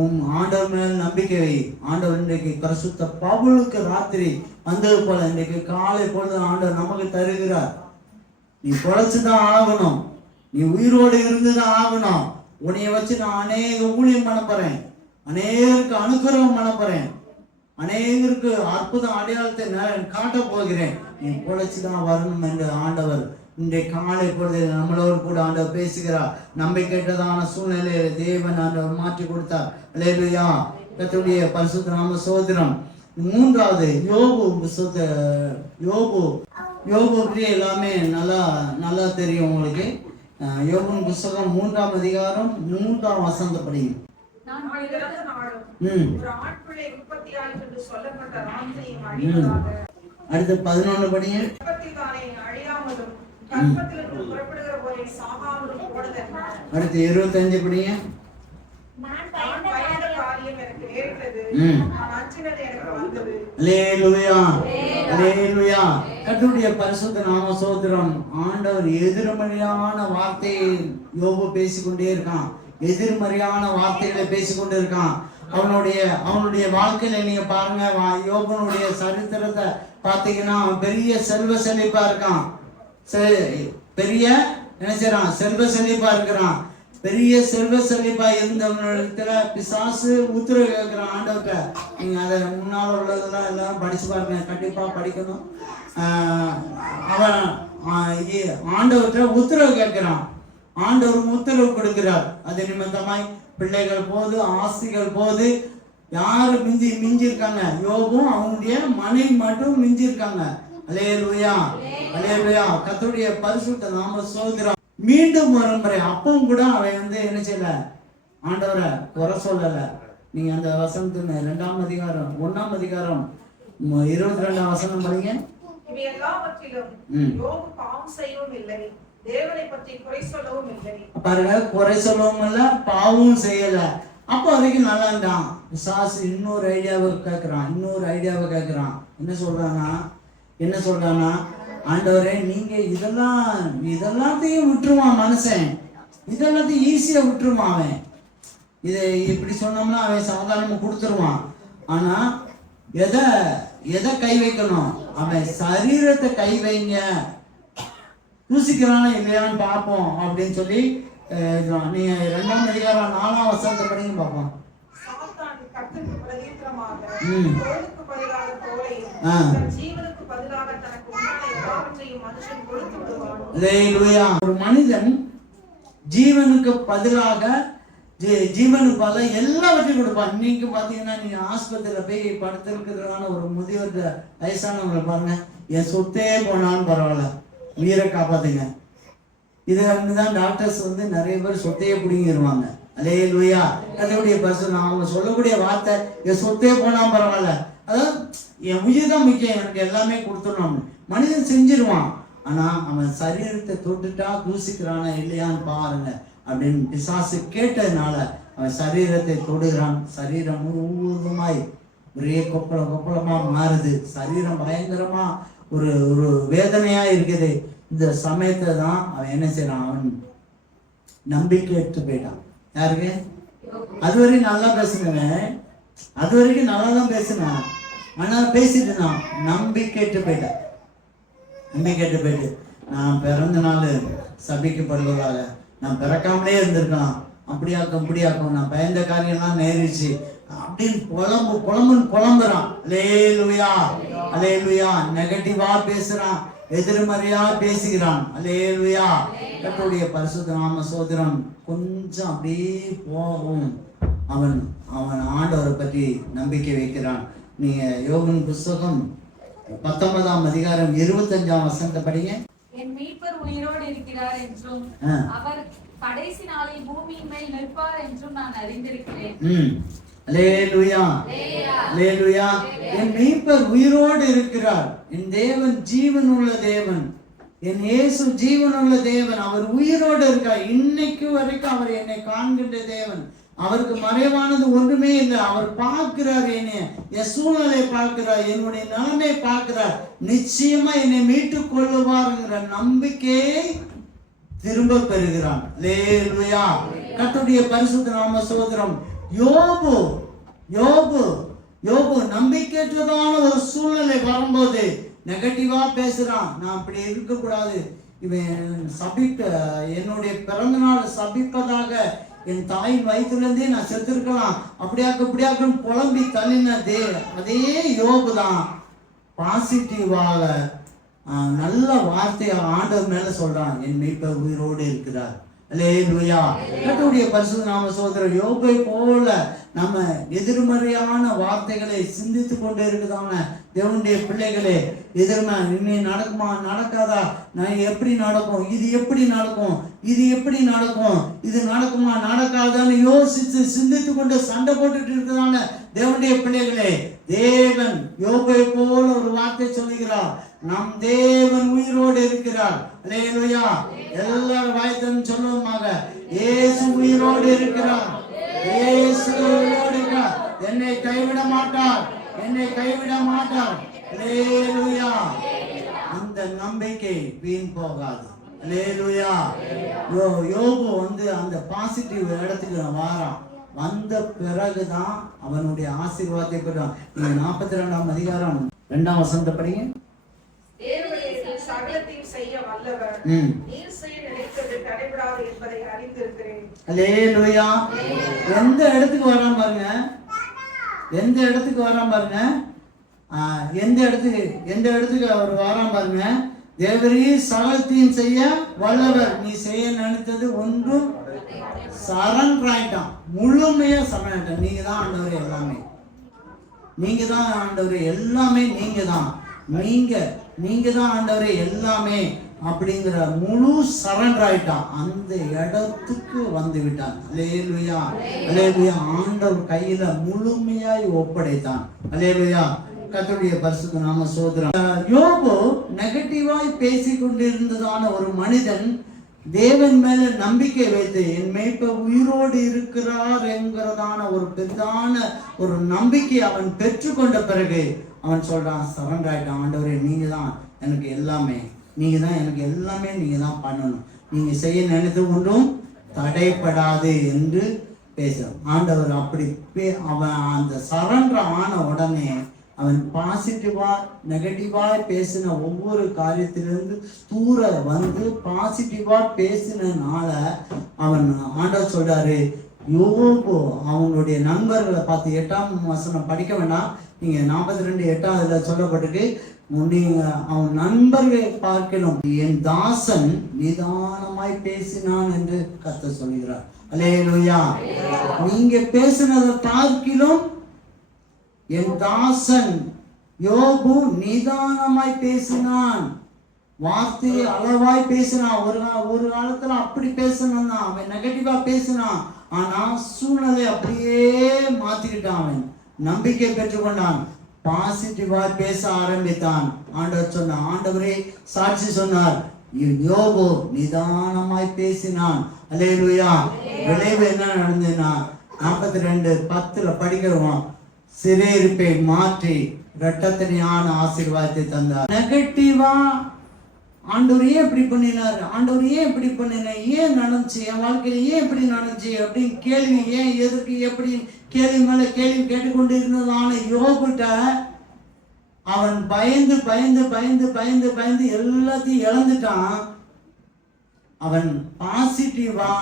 உன் ஆண்டவர் மேல் நம்பிக்கை வை. ஆண்டவர் இன்றைக்கு பரிசுத்த பவுலுக்கு ராத்திரி வந்தது போல இன்றைக்கு காலை பொழுது ஆண்டவர் நமக்கு தருகிறார். நீ பொழைச்சுதான் ஆகணும், நீ உயிரோடு இருந்துதான் ஆகணும். உன்னைய வச்சு நான் அநேக ஊழியம் பண்ண போறேன், அநேகருக்கு அனுகிரகம் பண்ண போறேன், அநேகருக்கு அற்புதம் அடையாளத்தை காட்ட போகிறேன், நீ பொழைச்சுதான் வரணும் என்று ஆண்டவர் இன்றைய காலை பொழுதில் நம்மளோடு கூட ஆண்டவர் பேசுகிறார். நம்பிக்கையற்றதான சூழ்நிலையில தேவன் ஆண்டவர் மாற்றி கொடுத்தார். அல்லேலூயா, கர்த்தருடைய பரிசுத்த நாம ஸ்தோத்திரம். மூன்றாவது யோபு எல்லாமே நல்லா தெரியும் உங்களுக்கு. யோபுவின் புஸ்தகம் 3ஆம் அதிகாரம் 3ஆம் வசனத்தை படிங்க. அடுத்து 11 படிங்க. அடுத்து 25 படிங்க. கர்த்தருடைய பரிசுத்த நாம ஸ்தோத்திரம். ஆண்டவர் எதிர்மறையான வார்த்தையை யோபு பேசிக்கொண்டே இருக்கான், எதிர்மறையான வார்த்தைகளை பேசிக்கொண்டு இருக்கான். அவனுடைய வாழ்க்கையில நீங்க பாருங்க, யோபனுடைய சரித்திரத்தை பார்த்தீங்கன்னா அவன் பெரிய செல்வ செழிப்பா இருக்கான், பெரிய என்ன செய்யறான், செல்வ செழிப்பா இருக்கிறான். பெரிய செல்வ செழிப்பா இருந்தவனிடத்துல பிசாசு உத்தரவு கேட்கிறான் ஆண்டவர்கிட்ட. நீங்க அதை முன்னால உள்ளதெல்லாம் எல்லாரும் படிச்சு பாருங்க, கண்டிப்பா படிக்கணும். அவன் ஆண்டவர்கிட்ட உத்தரவு கேட்கிறான், ஆண்டவர் உத்தரவு கொடுக்கிறார். அது நிமித்தமாய் பிள்ளைகள் போது, ஆஸ்திகள் போது, யாரு மிஞ்சி இருக்காங்க, யோபும் அவனுடைய மனைவி மட்டும் மிஞ்சி இருக்காங்க. அல்லேலூயா, அல்லேலூயா, கர்த்தருடைய பரிசுத்த நாம ஸ்தோத்திரம். மீண்டும் ஒரு முறை அப்பவும் கூட அவன் என்ன செய்யல, ஆண்டவரை குறை சொல்லல. நீங்க அந்த வசனத்துல 2ஆம் அதிகாரம் 1ஆம் அதிகாரம் 22ஆம் வசனம் படிங்க. இவை எல்லாவற்றிலும் யோபு பாவம் செய்யவும் இல்லை, தேவனை பற்றி குறை சொல்லவும் இல்லை. பாருங்க, குறை சொல்லவும் இல்ல, பாவமும் செய்யல. அப்ப வரைக்கும் நல்லா இருந்தான். பிசாசு இன்னொரு ஐடியாவை கேட்கிறான். என்ன சொல்றானா, ஆண்டவரே நீங்க இதெல்லாத்தையும் விட்டுருவான் மனுஷன், இதெல்லாத்தையும் ஈஸியா விட்டுருவான். அவன் இதை இப்படி சொன்னோம்னா அவன் சமாதானமா கொடுத்துருவான். ஆனா எதை கை வைக்கணும், அவன் சரீரத்தை கை வைங்க, தூசிக்கிறானா இல்லையான்னு பார்ப்போம் அப்படின்னு சொல்லி நீங்க 2ஆம் அதிகாரம் 4ஆம் வசனத்தை படிங்க பார்ப்போம். ஒரு மனிதன் ஜீவனுக்கு பதிலாக எல்லாவற்றையும் கொடுப்பான். இன்னைக்கு பாத்தீங்கன்னா நீங்க ஆஸ்பத்திரியில போய் படுத்திருக்கிறதான ஒரு முதியோர் வயசானவங்களை பாருங்க, என் சொத்தே போனாலும் பரவாயில்ல, உயிரை காப்பாத்துங்க. இது தான் டாக்டர்ஸ் நிறைய பேர் சொத்தையே பிடிங்கிடுவாங்க. அல்லேலூயா, அதனுடைய பரிசுத்தம். அவங்க சொல்லக்கூடிய வார்த்தை, என் சொத்தே போனாலும் பரவாயில்ல, அதாவது என் உயிர் தான் முக்கியம், எனக்கு எல்லாமே கொடுத்துடணும். மனிதன் செஞ்சிருவான். ஆனா அவன் சரீரத்தை தொட்டுட்டா தூசிக்கிறானா இல்லையான்னு பாருங்க அப்படின்னு பிசாசு கேட்டதுனால அவன் சரீரத்தை தொடுகிறான். சரீரம் முழுவதுமாய் ஒரே கொப்பளமா மாறுது. சரீரம் பயங்கரமா ஒரு வேதனையா இருக்குது. இந்த சமயத்தை தான் அவன் என்ன செய்யறான், அவன் நம்பிக்கை எடுத்து போயிட்டான். யாருக்கு? அதுவரைக்கும் நல்லா பேசுனவன், அது வரைக்கும் நல்லா தான் பேசினான். ஆனா பேசிட்டு நான் நம்பிக்கை எடுத்து போயிட்டேன். நான் பிறந்த நாள் சபிக்கப்படுவதாக, நான் பிறக்காமலே இருந்திருக்கான், அப்படியாக்கும் நான் பயந்த காரியம்லாம் நேரிச்சு அப்படின்னு புலம்புறான். அல்லேலூயா, அல்லேலூயா. நெகட்டிவா பேசுறான், எதிர்மறையா பேசுகிறான். அல்லேலூயா, கர்த்தருடைய பரிசுத்த நாம ஸ்தோத்திரம். கொஞ்சம் அப்படியே போகும், அவன் ஆண்டவரை பற்றி நம்பிக்கை வைக்கிறான். நீங்க யோபின் புஸ்தகம் 19ஆம் அதிகாரம் 25ஆம் வசனத்தை படிங்க. என் மீட்பர் உயிரோடு இருக்கிறார் என்றும் அவர் கடைசி நாளில் பூமியின் மேல் நிற்பார் என்றும் நான் அறிந்திருக்கிறேன். அல்லேலூயா, அல்லேலூயா. என் மீட்பர் உயிரோடு இருக்கிறார். என் தேவன் ஜீவனுள்ள தேவன், என் இயேசு ஜீவனுள்ள தேவன். அவர் உயிரோடு இருக்கார். இன்னைக்கு வரைக்கும் அவர் என்னை காண்கின்ற தேவன். அவருக்கு மறைவானது ஒன்றுமே இல்லை. அவர் பார்க்கிறார், என்னை, என் சூழ்நிலை பார்க்கிறார், என்னுடைய நிலைமை பார்க்கிறார். நிச்சயமா என்னை மீட்டுக் கொள்ளுவார்ங்கிற நம்பிக்கையை திரும்ப பெறுகிறான். அல்லேலூயா, கர்த்தருடைய பரிசுத்த நாம ஸ்தோத்திரம். யோபு நம்பிக்கையற்றதான ஒரு சூழ்நிலை வரும்போது நெகட்டிவா பேசுறான். நான் அப்படி இருக்க கூடாது, இவன் சபிக்க, என்னுடைய பிறந்த நாள் சபிப்பதாக, என் தாயின் வயிற்றுலேருந்தே நான் செத்துருக்கலாம், இப்படியாக்குன்னு புலம்பி தள்ளினதே அதே யோபு தான் பாசிட்டிவாக நல்ல வார்த்தையை ஆண்டவர் மேல சொல்றான். என் மீட்பர் உயிரோடு இருக்கிறார். அல்லேலூயா. கர்த்தருடைய பரிசுத்த நாம சோதரர் யோபை போல நம்ம எதிர்மறையான வார்த்தைகளை சிந்தித்து கொண்டு இருக்குதான தேவனுடைய பிள்ளைகளே, எதிர்மறை இன்னி நடக்குமா நடக்காதா, நான் எப்படி நடக்கும், இது எப்படி நடக்கும், இது எப்படி நடக்கும், இது நடக்குமா நடக்காதான்னு யோசித்து சிந்தித்து கொண்டு சண்டை போட்டுட்டு இருக்குதான தேவனுடைய பிள்ளைகளே, தேவன் யோபை போல ஒரு வார்த்தை சொல்லுகிறார். நம் தேவன் உயிரோடு இருக்கிறார். அல்லேலூயா. எல்லாரும் வாய்த்தன் சொல்லுவோமாக, இயேசு உயிரோடு இருக்கிறார். இயேசு உயிரோடு இருக்கிறார். என்னை கைவிட மாட்டார், என்னை கைவிட மாட்டார். அல்லேலூயா. அந்த நம்பிக்கை வீண் போகாது. அல்லேலூயா. யோபு அந்த பாசிட்டிவ் இடத்துக்கு வாரான். வந்த பிறகுதான் அவனுடைய ஆசீர்வாதத்தை பெறான். நீங்க 42ஆம் அதிகாரம் 2ஆம் வசனத்தை படிங்க. சகலத்தையும் செய்ய வல்லவர், நீர் செய்ய நினைத்தது தடைபடாது என்பதை அறிந்திருக்கிறேன். அல்லேலூயா. எந்த இடத்துக்கு வரான் பாருங்க, எந்த இடத்துக்கு வரான் பாருங்க, எந்த இடத்துக்கு அவர் வரான் பாருங்க. தேவரீ சகலத்தையும் செய்ய வல்லவர், நீ செய்ய நினைத்தது ஒன்றும் சரண்டர் ஆயிட்டான், முழுமையா சரணாயிட்டான். நீங்க தான் ஆண்டவர் எல்லாமே, நீங்க தான் ஆண்டவர் எல்லாமே, நீங்க தான் ஆண்டவரே எல்லாமே அப்படிங்கிற முழு சரண்டர் ஆயிட்டான். அந்த இடத்துக்கு வந்து விட்டான். அல்லேலூயா. அல்லேலூயா. ஆண்டவர் கையில முழுமையாய் ஒப்படைத்தான். அல்லேலூயா. கர்த்தருடைய பரிசுத்த நாம சோதரம். யோபு நெகட்டிவாய் பேசிக் கொண்டிருந்ததான ஒரு மனிதன் தேவன் மேல நம்பிக்கை வைத்து என் மேய்ப்பர் உயிரோடு இருக்கிறார் என்கிறதான ஒரு பெரிதான ஒரு நம்பிக்கை அவன் பெற்றுக்கொண்ட பிறகு அவன் சொல்றான், சரண்டர் ஆயிட்டான். ஆண்டவரே நீங்க தான் எனக்கு எல்லாமே, நீங்க தான் எனக்கு எல்லாமே, நீங்க தான் பண்ணணும், நீங்க செய்ய நினைத்து ஒன்றும் தடைப்படாது என்று பேசுறான். ஆண்டவர் அப்படி அவன் அந்த சரண்டர் ஆன உடனே அவன் பாசிட்டிவா நெகட்டிவா பேசின ஒவ்வொரு காரியத்திலிருந்து தூர வந்து பாசிட்டிவா பேசினால அவன் ஆண்டவர் சொல்றாரு, யோபு அவங்களுடைய நண்பர்களை பார்த்து 8ஆம் வசனம் படிக்க வேண்டாம், நீங்க 42:8 சொல்லப்பட்டிருக்கு. நீங்க அவன் நண்பர்களை பார்க்கணும், என் தாசன் நிதானமாய் பேசினான் என்று கர்த்தர் சொல்கிறார். அல்லேலூயா. நீங்க பேசினதை பார்க்கிலும் என் தாசன் யோபு நிதானமாய் பேசினான், வார்த்தையை அளவாய் பேசினான். ஒரு காலத்துல அப்படி பேசினான், அவன் நெகட்டிவா பேசினான். ஆனா சூழ்நிலை அப்படியே மாத்திக்கிட்டான். அவன் நம்பிக்கை பெற்றுக்கொண்டான், பாசிட்டிவா பேச ஆரம்பித்தான். ஆண்டவர் சொன்ன ஆண்டவரே சாட்சி சொன்னார், யோபு நிதானமாய் பேசினான். அல்லேலூயா. விளைவு என்ன நடந்ததுன்னா 42:10 படிக்கிறோம், சிறையிருப்பை மாற்றி இரட்டத்தனையான ஆசீர்வாதத்தை தந்தார். நெகட்டிவா ஆண்டவர் ஏன் இப்படி பண்ணினார், ஆண்டவர் ஏன் இப்படி பண்ணினார், ஏன் நடந்துச்சு, என் வாழ்க்கையில ஏன் இப்படி நடந்துச்சு அப்படின்னு கேள்வி, ஏன் எதுக்கு எப்படி கேள்வி மேல கேள்வி கேட்டுக்கொண்டு இருந்ததான யோபுட்ட அவன் பயந்து பயந்து பயந்து பயந்து பயந்து எல்லாத்தையும் இழந்துட்டான். அவன் பாசிட்டிவா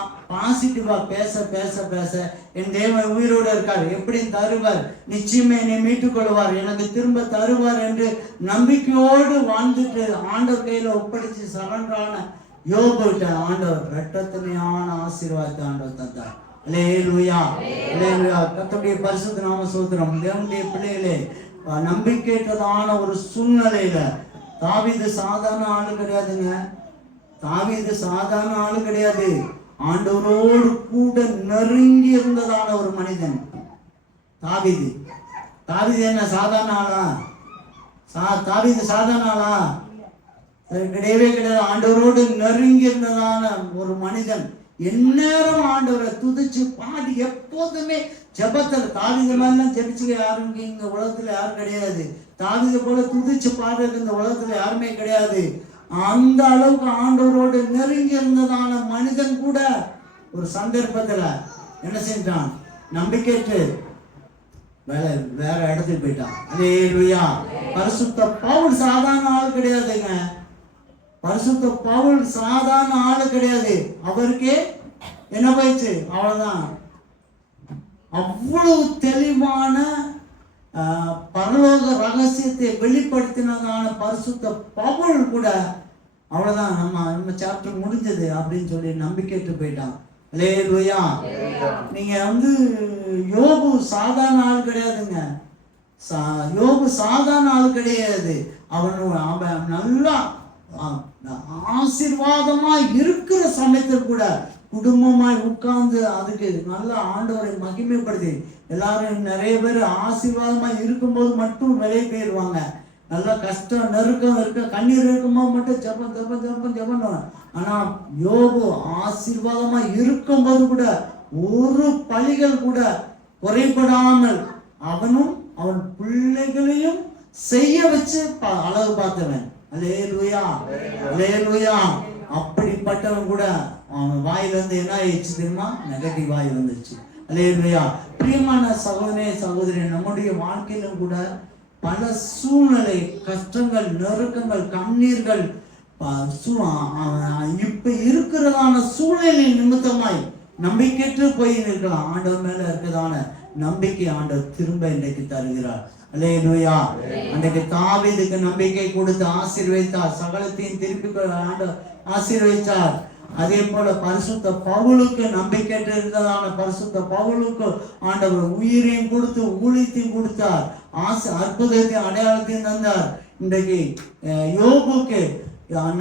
பேச பேச பேச என் தேவன் உயிரோடு இருக்கார், எப்படி தருவார், நிச்சயமே என்னை மீட்டுக் கொள்வார், எனக்கு திரும்ப தருவார் என்று நம்பிக்கையோடு வாழ்ந்துட்டு ஆண்டவர் கையில ஒப்படைச்சு சரண்டரான யோபுட்ட ஆண்டவர் இரட்டத்தனையான ஆசீர்வாதத்தை ஆண்டவர் தந்தார். அல்லேலூயா. அல்லேலூயா. கர்த்தருடைய பரிசுத்த நாம ஸ்தோத்திரம். தேவனுடைய பிள்ளைகளே, நம்பிக்கையற்றதான ஒரு சூழ்நிலையில தாவீது சாதாரண ஆளு கிடையாதுங்க. தாவீது சாதாரண ஆளு கிடையாது, ஆண்டவரோடு கூட நெருங்கி இருந்ததான ஒரு மனிதன் தாவீது. என்ன சாதாரண ஆளா? தாவீது சாதாரண ஆளா? கிடையவே கிடையாது. ஆண்டவரோடு நெருங்கி இருந்ததான ஒரு மனிதன், எந்நேரம் ஆண்டவரை துதிச்சு பாடி எப்போதுமே ஜெபத்தில். தாவீது மாதிரிலாம் ஜெபிச்சு யாரும் இந்த உலகத்துல யாரும் கிடையாது. தாவீது போல துதிச்சு பாடுறது இந்த உலகத்துல யாருமே கிடையாது. அந்த அளவுக்கு ஆண்டவரோடு நெருங்கி இருந்ததான மனிதன் கூட ஒரு சந்தர்ப்பத்துல என்ன செஞ்சான், நம்பிக்கைக்கு வேற இடத்துக்கு போயிட்டான். அல்லேலூயா. பரிசுத்த பவுல் சாதாரண ஆள் கிடையாதுங்க. பரிசுத்த பவுல் சாதாரண ஆளு கிடையாது. அவருக்கே என்ன போயிடுச்சு, அவ்வளவுதான். அவ்வளவு தெளிவான பரலோக ரகசியத்தை வெளிப்படுத்தினதான பரிசுத்த பவுல் கூட அவ்வளவுதான், நம்ம சாப்டர் முடிஞ்சது அப்படின்னு சொல்லி நம்பிக்கைட்டு போயிட்டான். அல்லேலூயா. நீங்க யோபு சாதாரண ஆள் கிடையாதுங்க. யோபு சாதாரண ஆள் கிடையாது. அவன் நல்லா ஆசீர்வாதமா இருக்கிற சமயத்தில் கூட குடும்பமாய் உட்கார்ந்து அதுக்கு நல்ல ஆண்டவரை மகிமைப்படுத்தி, எல்லாரும் நிறைய பேர் ஆசீர்வாதமா இருக்கும்போது மட்டும் விலை போயிடுவாங்க. நல்லா கஷ்டம் நெருக்கம் இருக்க கண்ணீர் இருக்கும்போது மட்டும் ஜபம் ஜபம் ஜபம் ஜபம். ஆனா யோபு ஆசீர்வாதமா இருக்கும்போது கூட ஒரு பலிகள் கூட குறைபடாமல் அவனும் அவன் பிள்ளைகளையும் செய்ய வச்சு அழகு பார்த்தவன். அல்லேலூயா, அல்லேலூயா. அப்படிப்பட்டவன் கூட அவன் வாயிலிருந்து என்ன ஆயிடுச்சு தெரியுமா? நெகட்டிவ் வாய் வந்துச்சு. அல்லேலூயா. பிரியமான சகோதரனே சகோதரி, நம்முடைய வாழ்க்கையிலும் கூட பல சூழ்நிலை, கஷ்டங்கள், நெருக்கங்கள், கண்ணீர்கள், இப்ப இருக்கிறதான சூழ்நிலை நிமித்தமாய் நம்பிக்கையற்று போய் இருக்கலாம். ஆண்டவர் மேல இருக்கிறதான நம்பிக்கை ஆண்டவர் திரும்ப இன்றைக்கு தருகிறார். அல்லேலூயா. அன்றைக்கு தாவீதுக்கு நம்பிக்கை கொடுத்து ஆசீர்வதித்தார், சகலத்தையும் திருப்பி ஆண்டவர் ஆசீர்வதித்தார். அதே போல பரிசுத்த பவுலுக்கு நம்பிக்கையற்று இருந்ததான பரிசுத்த பவுலுக்கு ஆண்டவர் உயிரையும் கொடுத்து ஊழியத்தையும் கொடுத்தார், அற்புதத்தையும் அடையாளத்தையும் தந்தார். இன்றைக்கு யோபுக்கு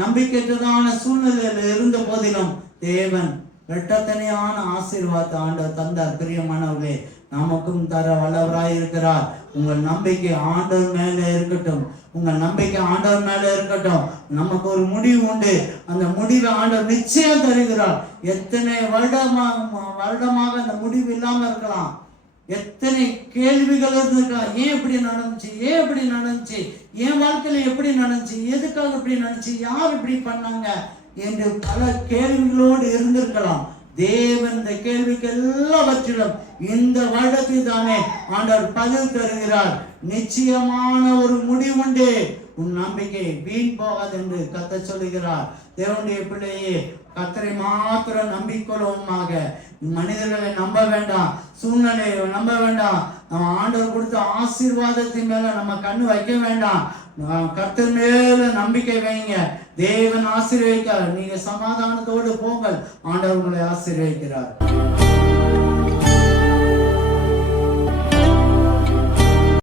நம்பிக்கையற்றதான சூழ்நிலையில இருந்த போதிலும் தேவன் இரட்டத்தனையான ஆசீர்வாதத்தை ஆண்டவர் தந்தார். பிரியமானவர்களே, நமக்கும் தர வல்லவராய் இருக்கிறார். உங்கள் நம்பிக்கை ஆண்டவர் மேல இருக்கட்டும், உங்கள் நம்பிக்கை ஆண்டவர் மேல இருக்கட்டும். நமக்கு ஒரு முடிவு உண்டு, அந்த முடிவை ஆண்டவர் நிச்சயம் தருகிறார். எத்தனை வருடமாக அந்த முடிவு இல்லாம இருக்கலாம், எத்தனை கேள்விகள் இருந்திருக்கலாம். ஏன் இப்படி நடந்துச்சு, ஏன் இப்படி நடந்துச்சு, என் வாழ்க்கையில எப்படி நடந்துச்சு, எதுக்காக இப்படி நடந்துச்சு, யார் இப்படி பண்ணாங்க என்று பல கேள்விகளோடு இருந்திருக்கலாம். தேவன் இந்த கேள்விக்கு எல்லாவற்றிலும் இந்த வருடத்தில் தானே ஆண்டவர் பதில் தருகிறார். நிச்சயமான ஒரு முடிவுண்டு, உன் நம்பிக்கை வீண் போகாது என்று கர்த்தர் சொல்லுகிறார். தேவனுடைய பிள்ளையே, கர்த்தரை மாத்திரம் நம்பிக்கொள்வோமாக. மனிதர்களை நம்ப வேண்டாம், சூழ்நிலையை நம்ப வேண்டாம். நம்ம ஆண்டவர் கொடுத்த ஆசீர்வாதத்தின் மேல நம்ம கண்ணு வைக்க வேண்டாம். கர்த்தர் மேல நம்பிக்கை வைங்க, தேவன் ஆசீர்வதிக்கிறார். நீங்க சமாதானத்தோடு போங்கள், ஆண்டவர் உங்களை ஆசீர்வதிக்கிறார்.